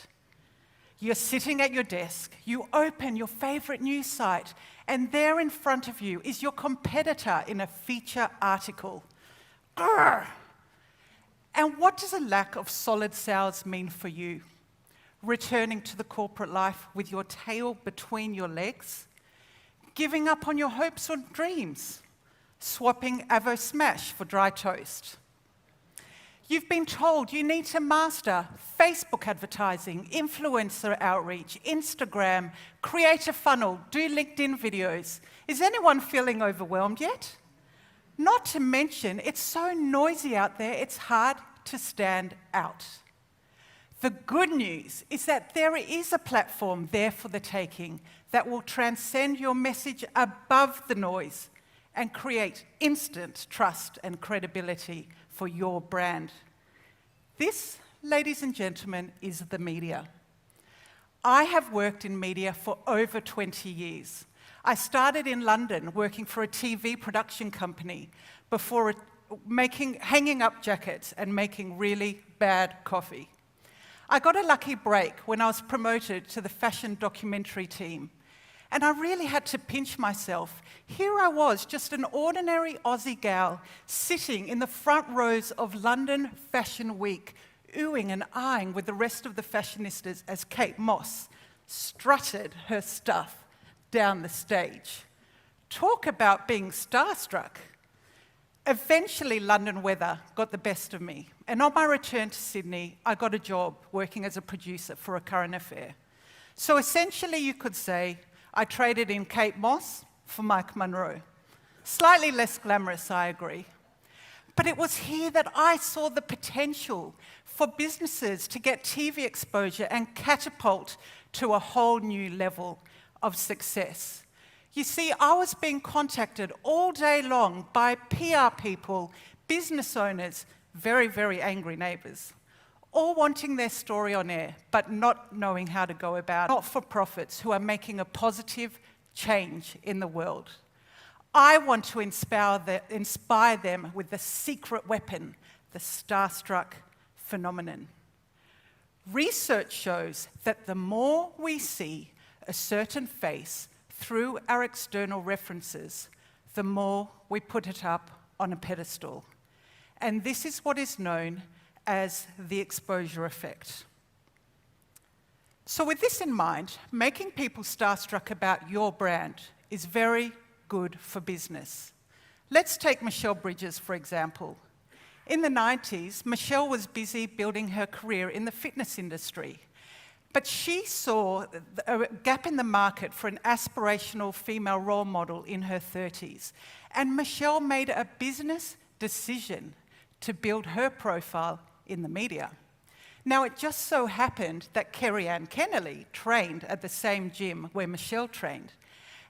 You're sitting at your desk, you open your favorite news site, and there in front of you is your competitor in a feature article. Grr. And what does a lack of solid sales mean for you? Returning to the corporate life with your tail between your legs? Giving up on your hopes or dreams? Swapping Avo Smash for dry toast? You've been told you need to master Facebook advertising, influencer outreach, Instagram, create a funnel, do LinkedIn videos. Is anyone feeling overwhelmed yet? Not to mention, it's so noisy out there, it's hard to stand out. The good news is that there is a platform there for the taking that will transcend your message above the noise and create instant trust and credibility for your brand. This, ladies and gentlemen, is the media. I have worked in media for over 20 years. I started in London working for a TV production company before hanging up jackets and making really bad coffee. I got a lucky break when I was promoted to the fashion documentary team, and I really had to pinch myself. Here I was, just an ordinary Aussie gal, sitting in the front rows of London Fashion Week, oohing and eyeing with the rest of the fashionistas as Kate Moss strutted her stuff down the stage. Talk about being starstruck. Eventually, London weather got the best of me, and on my return to Sydney, I got a job working as a producer for a current affair. So essentially, you could say I traded in Kate Moss for Mike Munro. Slightly less glamorous, I agree. But it was here that I saw the potential for businesses to get TV exposure and catapult to a whole new level of success. You see, I was being contacted all day long by PR people, business owners, very, very angry neighbours, all wanting their story on air, but not knowing how to go about it. Not-for-profits who are making a positive change in the world. I want to inspire them with the secret weapon, the starstruck phenomenon. Research shows that the more we see a certain face through our external references, the more we put it up on a pedestal. And this is what is known as the exposure effect. So with this in mind, making people starstruck about your brand is very good for business. Let's take Michelle Bridges, for example. In the 90s, Michelle was busy building her career in the fitness industry, but she saw a gap in the market for an aspirational female role model in her 30s, and Michelle made a business decision to build her profile in the media. Now, it just so happened that Kerry-Anne Kennerly trained at the same gym where Michelle trained,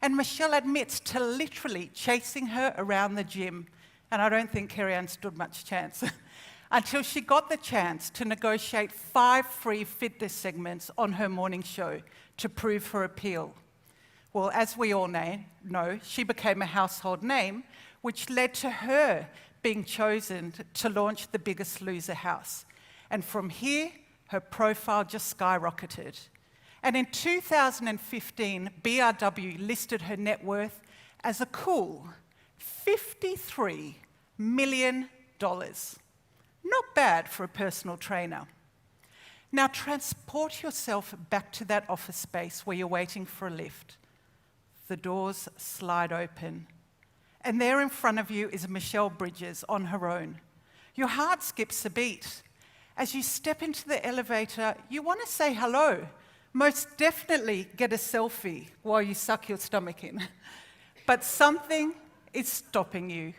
and Michelle admits to literally chasing her around the gym, and I don't think Kerry-Anne stood much chance, until she got the chance to negotiate 5 free fitness segments on her morning show to prove her appeal. Well, as we all know, she became a household name, which led to her being chosen to launch the Biggest Loser house. And from here, her profile just skyrocketed. And in 2015, BRW listed her net worth as a cool $53 million. Not bad for a personal trainer. Now transport yourself back to that office space where you're waiting for a lift. The doors slide open, and there in front of you is Michelle Bridges on her own. Your heart skips a beat. As you step into the elevator, you want to say hello. Most definitely get a selfie while you suck your stomach in. But something is stopping you.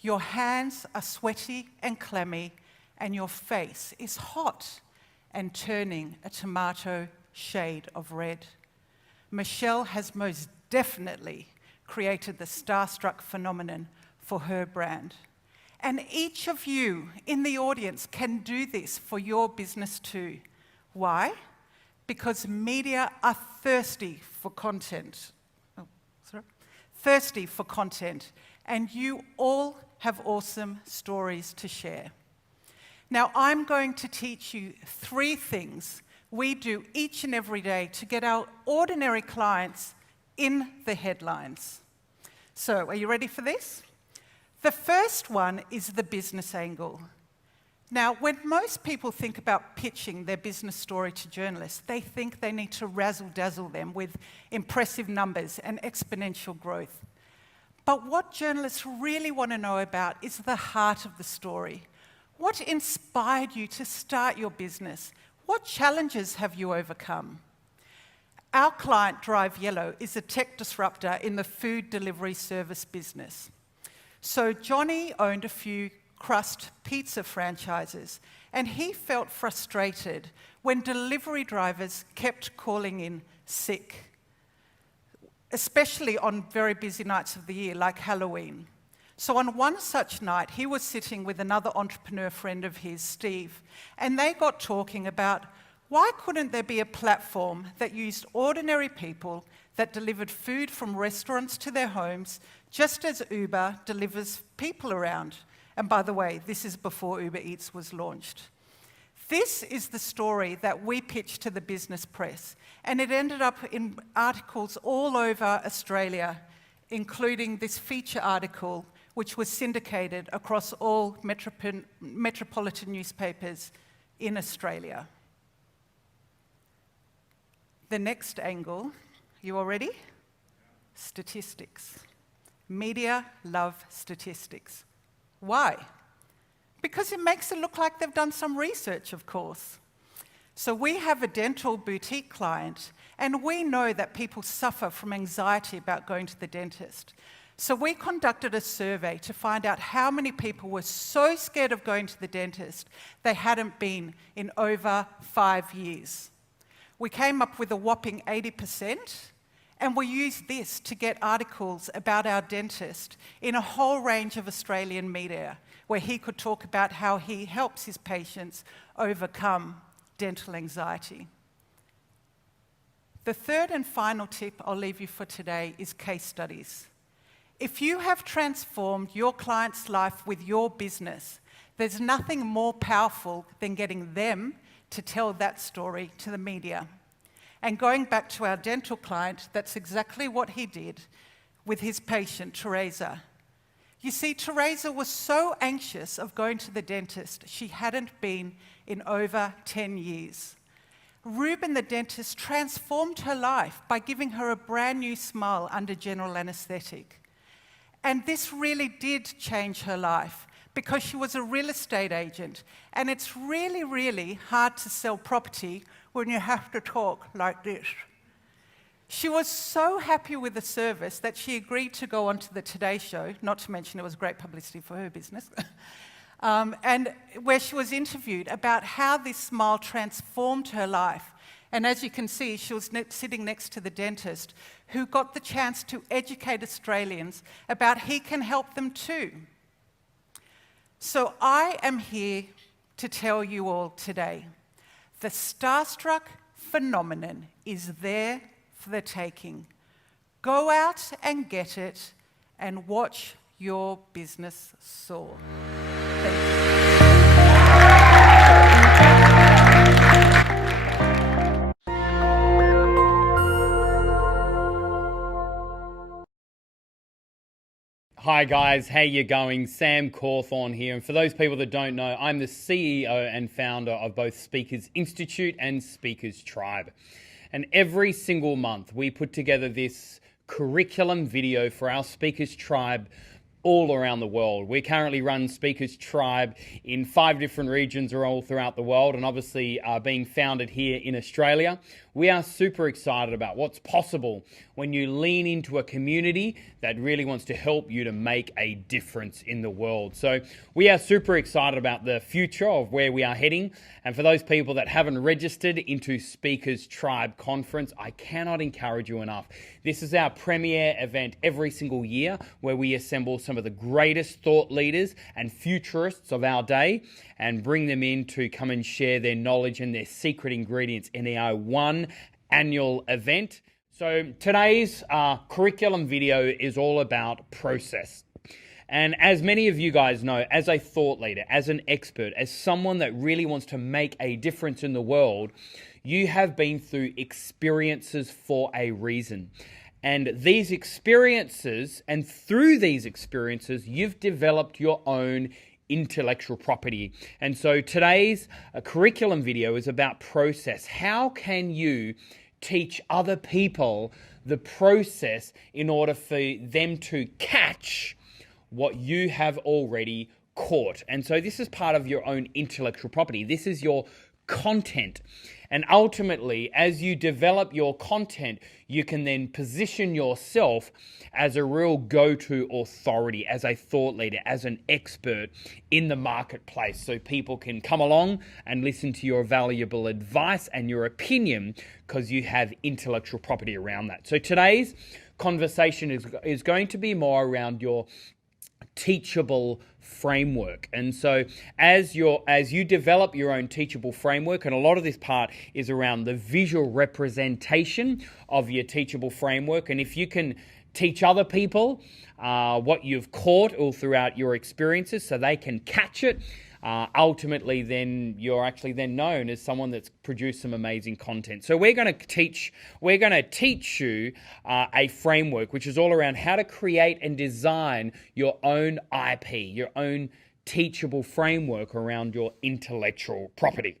Your hands are sweaty and clammy, and your face is hot and turning a tomato shade of red. Michelle has most definitely created the starstruck phenomenon for her brand. And each of you in the audience can do this for your business too. Why? Because media are thirsty for content. Thirsty for content, and you all have awesome stories to share. Now, I'm going to teach you 3 things we do each and every day to get our ordinary clients in the headlines. So, are you ready for this? The first one is the business angle. Now, when most people think about pitching their business story to journalists, they think they need to razzle-dazzle them with impressive numbers and exponential growth. But what journalists really want to know about is the heart of the story. What inspired you to start your business? What challenges have you overcome? Our client, Drive Yellow, is a tech disruptor in the food delivery service business. So Johnny owned a few crust pizza franchises, and he felt frustrated when delivery drivers kept calling in sick, especially on very busy nights of the year, like Halloween. So on one such night, he was sitting with another entrepreneur friend of his, Steve, and they got talking about why couldn't there be a platform that used ordinary people that delivered food from restaurants to their homes, just as Uber delivers people around. And by the way, this is before Uber Eats was launched. This is the story that we pitched to the business press, and it ended up in articles all over Australia, including this feature article, which was syndicated across all metropolitan newspapers in Australia. The next angle, you all ready? Statistics. Media love statistics. Why? Because it makes it look like they've done some research, of course. So we have a dental boutique client, and we know that people suffer from anxiety about going to the dentist. So we conducted a survey to find out how many people were so scared of going to the dentist they hadn't been in over 5 years. We came up with a whopping 80%, and we used this to get articles about our dentist in a whole range of Australian media, where he could talk about how he helps his patients overcome dental anxiety. The third and final tip I'll leave you for today is case studies. If you have transformed your client's life with your business, there's nothing more powerful than getting them to tell that story to the media. And going back to our dental client, that's exactly what he did with his patient, Teresa. You see, Teresa was so anxious of going to the dentist, she hadn't been in over 10 years. Ruben the dentist transformed her life by giving her a brand new smile under general anaesthetic. And this really did change her life because she was a real estate agent, and it's really, really hard to sell property when you have to talk like this. She was so happy with the service that she agreed to go onto the Today Show, not to mention it was great publicity for her business, and where she was interviewed about how this smile transformed her life. And as you can see, she was sitting next to the dentist who got the chance to educate Australians about he can help them too. So I am here to tell you all today, the starstruck phenomenon is there for the taking. Go out and get it and watch your business soar. Thank you. Hi guys, how you going? Sam Cawthorn here, and for those people that don't know, I'm the CEO and founder of both Speakers Institute and Speakers Tribe. And every single month we put together this curriculum video for our Speakers Tribe all around the world. We currently run Speakers Tribe in 5 different regions all throughout the world, and obviously being founded here in Australia. We are super excited about what's possible when you lean into a community that really wants to help you to make a difference in the world. So we are super excited about the future of where we are heading. And for those people that haven't registered into Speakers Tribe Conference, I cannot encourage you enough. This is our premier event every single year where we assemble some of the greatest thought leaders and futurists of our day and bring them in to come and share their knowledge and their secret ingredients in our one annual event. So today's curriculum video is all about process. And as many of you guys know, as a thought leader, as an expert, as someone that really wants to make a difference in the world, you have been through experiences for a reason. And these experiences, and through these experiences, you've developed your own intellectual property. And so today's curriculum video is about process. How can you teach other people the process in order for them to catch what you have already caught? And so this is part of your own intellectual property. This is your content. And ultimately, as you develop your content, you can then position yourself as a real go-to authority, as a thought leader, as an expert in the marketplace, so people can come along and listen to your valuable advice and your opinion because you have intellectual property around that. So today's conversation is going to be more around your teachable framework. And so as you develop your own teachable framework, and a lot of this part is around the visual representation of your teachable framework, and if you can teach other people what you've caught all throughout your experiences so they can catch it, ultimately then you're actually then known as someone that's produced some amazing content. So we're going to teach you a framework which is all around how to create and design your own IP, your own teachable framework around your intellectual property.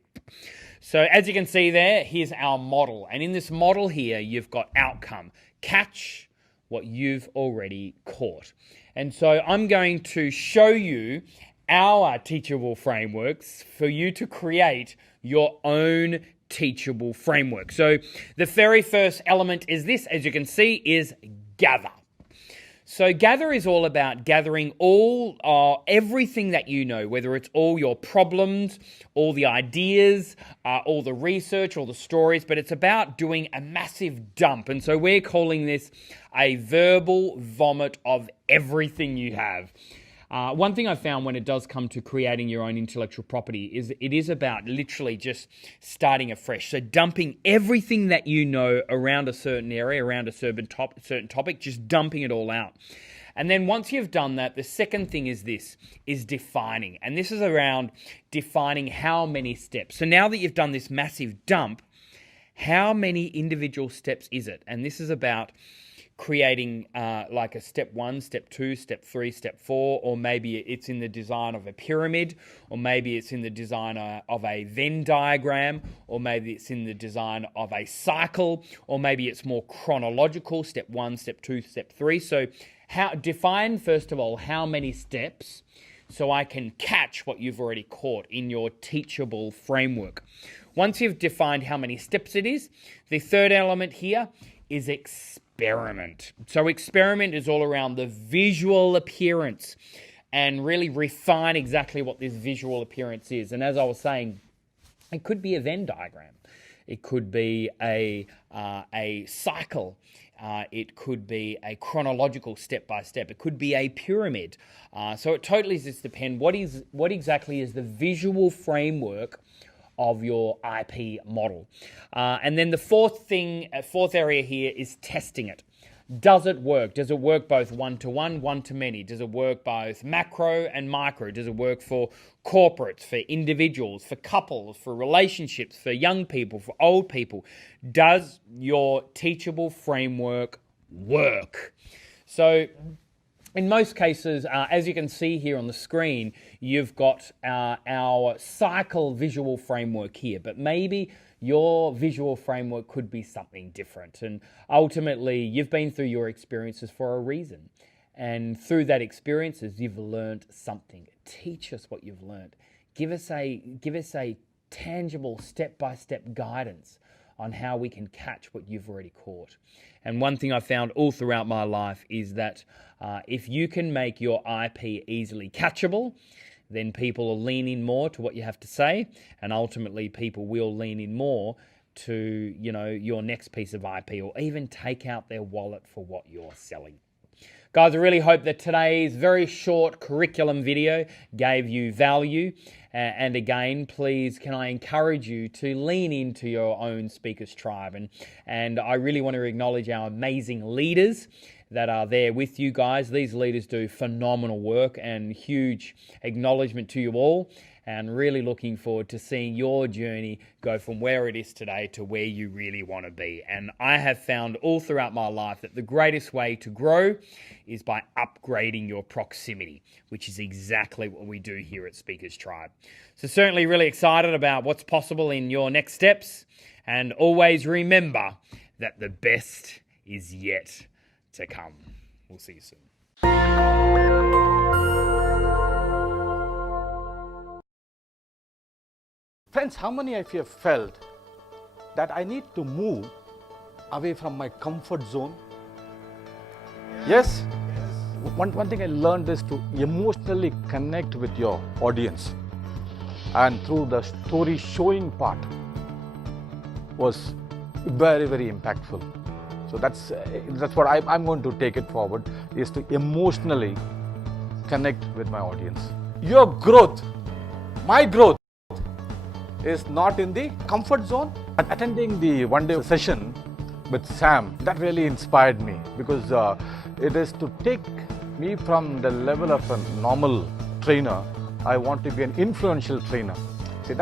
So as you can see there, here's our model. And in this model here, you've got outcome, catch what you've already caught. And so I'm going to show you our teachable frameworks for you to create your own teachable framework. So the very first element is this, as you can see, is gather. So gather is all about gathering everything that you know, whether it's all your problems, all the ideas, all the research, all the stories, but it's about doing a massive dump. And so we're calling this a verbal vomit of everything you have. One thing I found when it does come to creating your own intellectual property is it is about literally just starting afresh. So dumping everything that you know around a certain area, around a certain topic, just dumping it all out. And then once you've done that, the second thing is defining. And this is around defining how many steps. So now that you've done this massive dump, how many individual steps is it? And this is about creating like a step 1, step 2, step 3, step 4, or maybe it's in the design of a pyramid, or maybe it's in the design of a Venn diagram, or maybe it's in the design of a cycle, or maybe it's more chronological, step 1, step 2, step 3. So define, first of all, how many steps so I can catch what you've already caught in your teachable framework. Once you've defined how many steps it is, the third element here is experiment. So experiment is all around the visual appearance and really refine exactly what this visual appearance is. And as I was saying, it could be a Venn diagram. It could be a cycle. It could be a chronological step-by-step. It could be a pyramid. So it totally just depends. What exactly is the visual framework of your IP model? And then the fourth area here is testing it. Does it work? Does it work both one-to-one, one-to-many? Does it work both macro and micro? Does it work for corporates, for individuals, for couples, for relationships, for young people, for old people? Does your teachable framework work? So in most cases, as you can see here on the screen, you've got our cycle visual framework here, but maybe your visual framework could be something different. And ultimately, you've been through your experiences for a reason. And through that experiences, you've learned something. Teach us what you've learned. Give us a tangible step-by-step guidance on how we can catch what you've already caught. And one thing I found all throughout my life is that if you can make your IP easily catchable, then people will lean in more to what you have to say, and ultimately people will lean in more to, you know, your next piece of IP, or even take out their wallet for what you're selling. Guys, I really hope that today's very short curriculum video gave you value. And again, please, can I encourage you to lean into your own Speakers Tribe? And I really want to acknowledge our amazing leaders that are there with you guys. These leaders do phenomenal work, and huge acknowledgement to you all, and really looking forward to seeing your journey go from where it is today to where you really want to be. And I have found all throughout my life that the greatest way to grow is by upgrading your proximity, which is exactly what we do here at Speakers Tribe. So certainly really excited about what's possible in your next steps, and always remember that the best is yet to come. We'll see you soon. Friends, how many of you have felt that I need to move away from my comfort zone? Yes? One thing I learned is to emotionally connect with your audience, and through the story showing part was very, very impactful. So that's what I'm going to take it forward, is to emotionally connect with my audience. Your growth, my growth, is not in the comfort zone. Attending the one-day session with Sam, that really inspired me, because it is to take me from the level of a normal trainer. I want to be an influential trainer. See,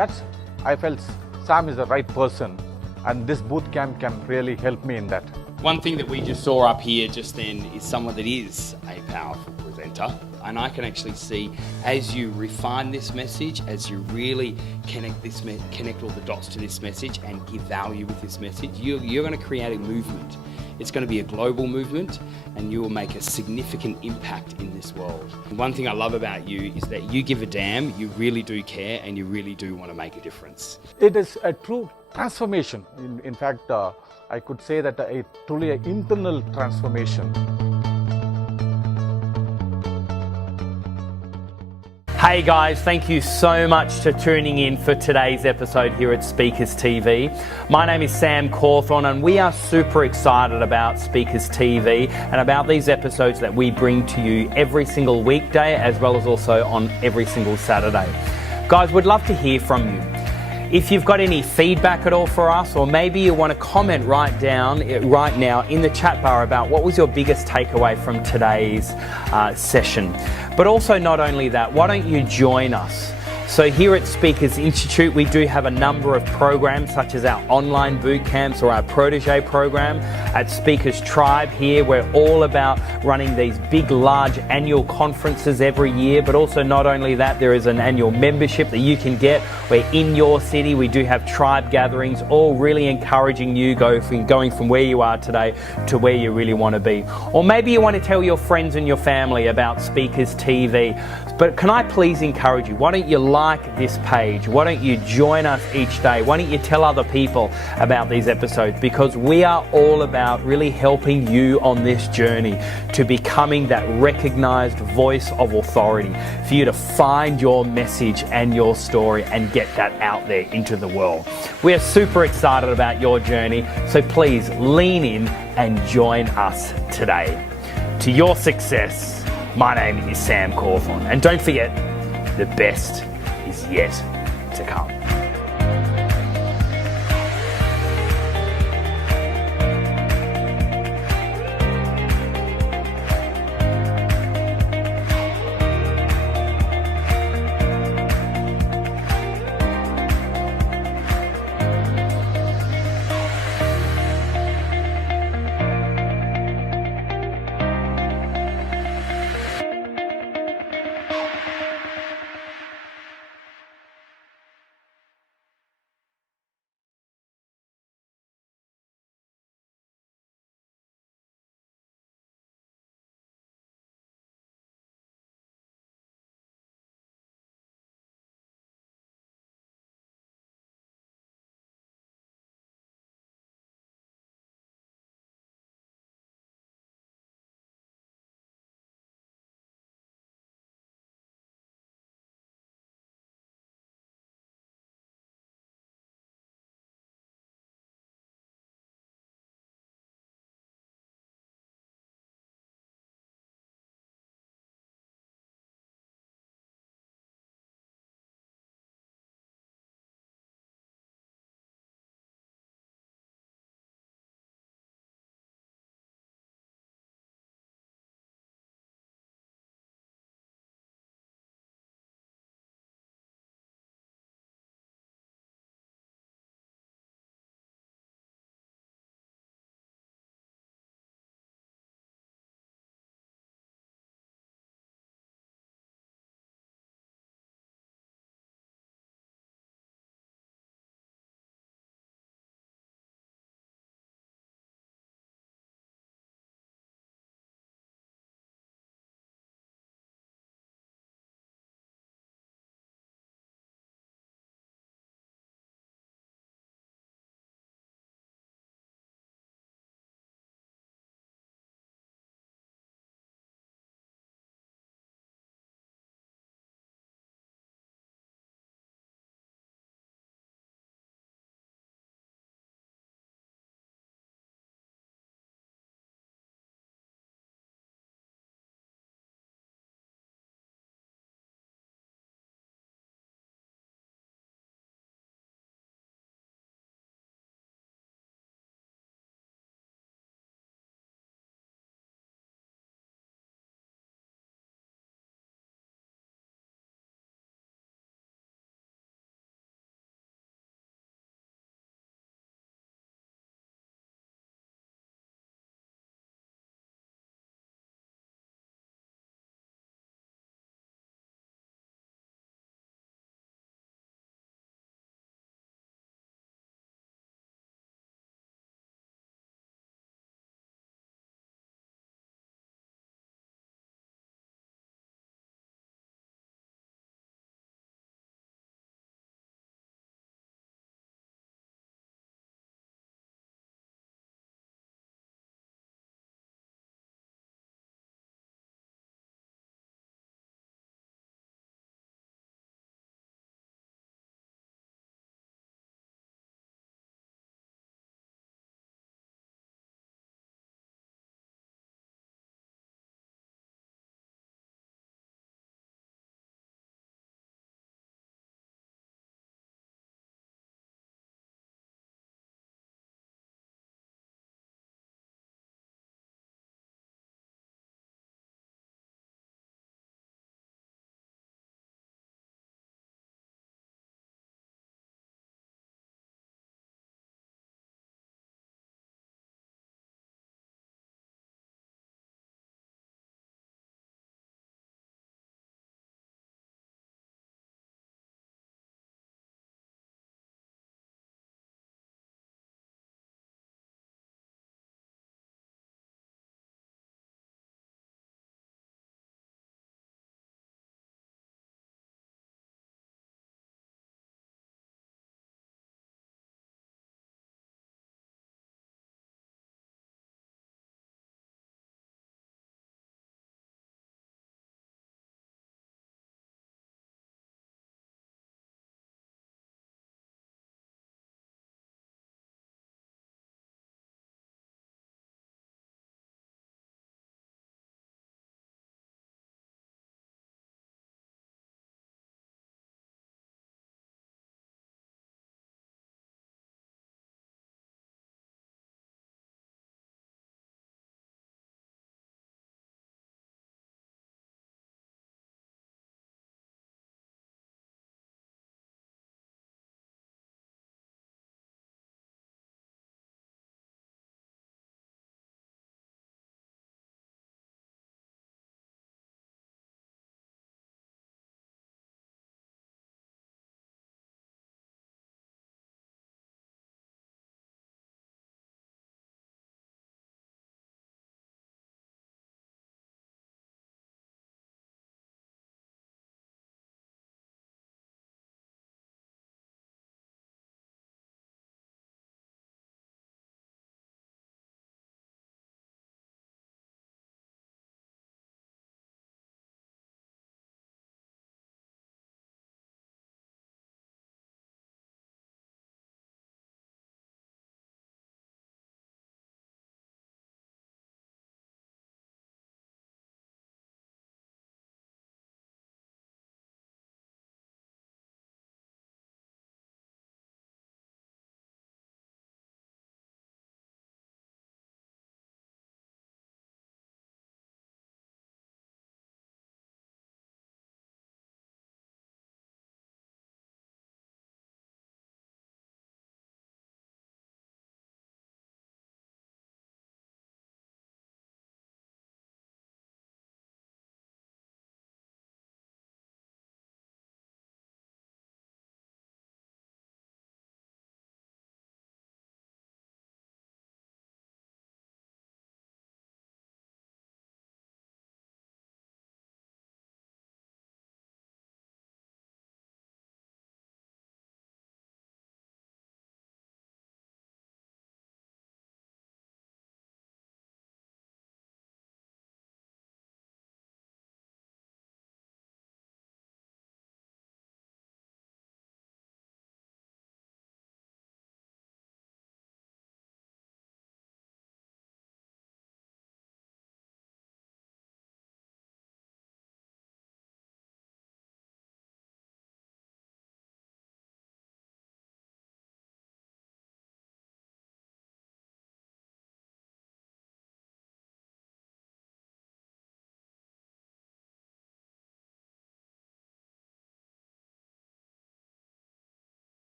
I felt Sam is the right person, and this boot camp can really help me in that. One thing that we just saw up here just then is someone that is a powerful presenter. And I can actually see, as you refine this message, as you really connect all the dots to this message and give value with this message, you're going to create a movement. It's going to be a global movement, and you will make a significant impact in this world. One thing I love about you is that you give a damn, you really do care, and you really do want to make a difference. It is a true transformation. In fact, I could say that truly an internal transformation. Hey guys, thank you so much for tuning in for today's episode here at Speakers TV. My name is Sam Cawthorn, and we are super excited about Speakers TV and about these episodes that we bring to you every single weekday, as well as also on every single Saturday. Guys, we'd love to hear from you. If you've got any feedback at all for us, or maybe you want to comment right now in the chat bar about what was your biggest takeaway from today's session. But also, not only that, why don't you join us So here at Speakers Institute, we do have a number of programs such as our online boot camps or our protege program. At Speakers Tribe here, we're all about running these big, large annual conferences every year, but also not only that, there is an annual membership that you can get where in your city we do have tribe gatherings, all really encouraging you going from where you are today to where you really want to be. Or maybe you want to tell your friends and your family about Speakers TV. But can I please encourage you, why don't you like this page? Why don't you join us each day? Why don't you tell other people about these episodes? Because we are all about really helping you on this journey to becoming that recognized voice of authority, for you to find your message and your story and get that out there into the world. We are super excited about your journey, so please lean in and join us today. To your success, my name is Sam Cawthorn, and don't forget, the best is yet to come.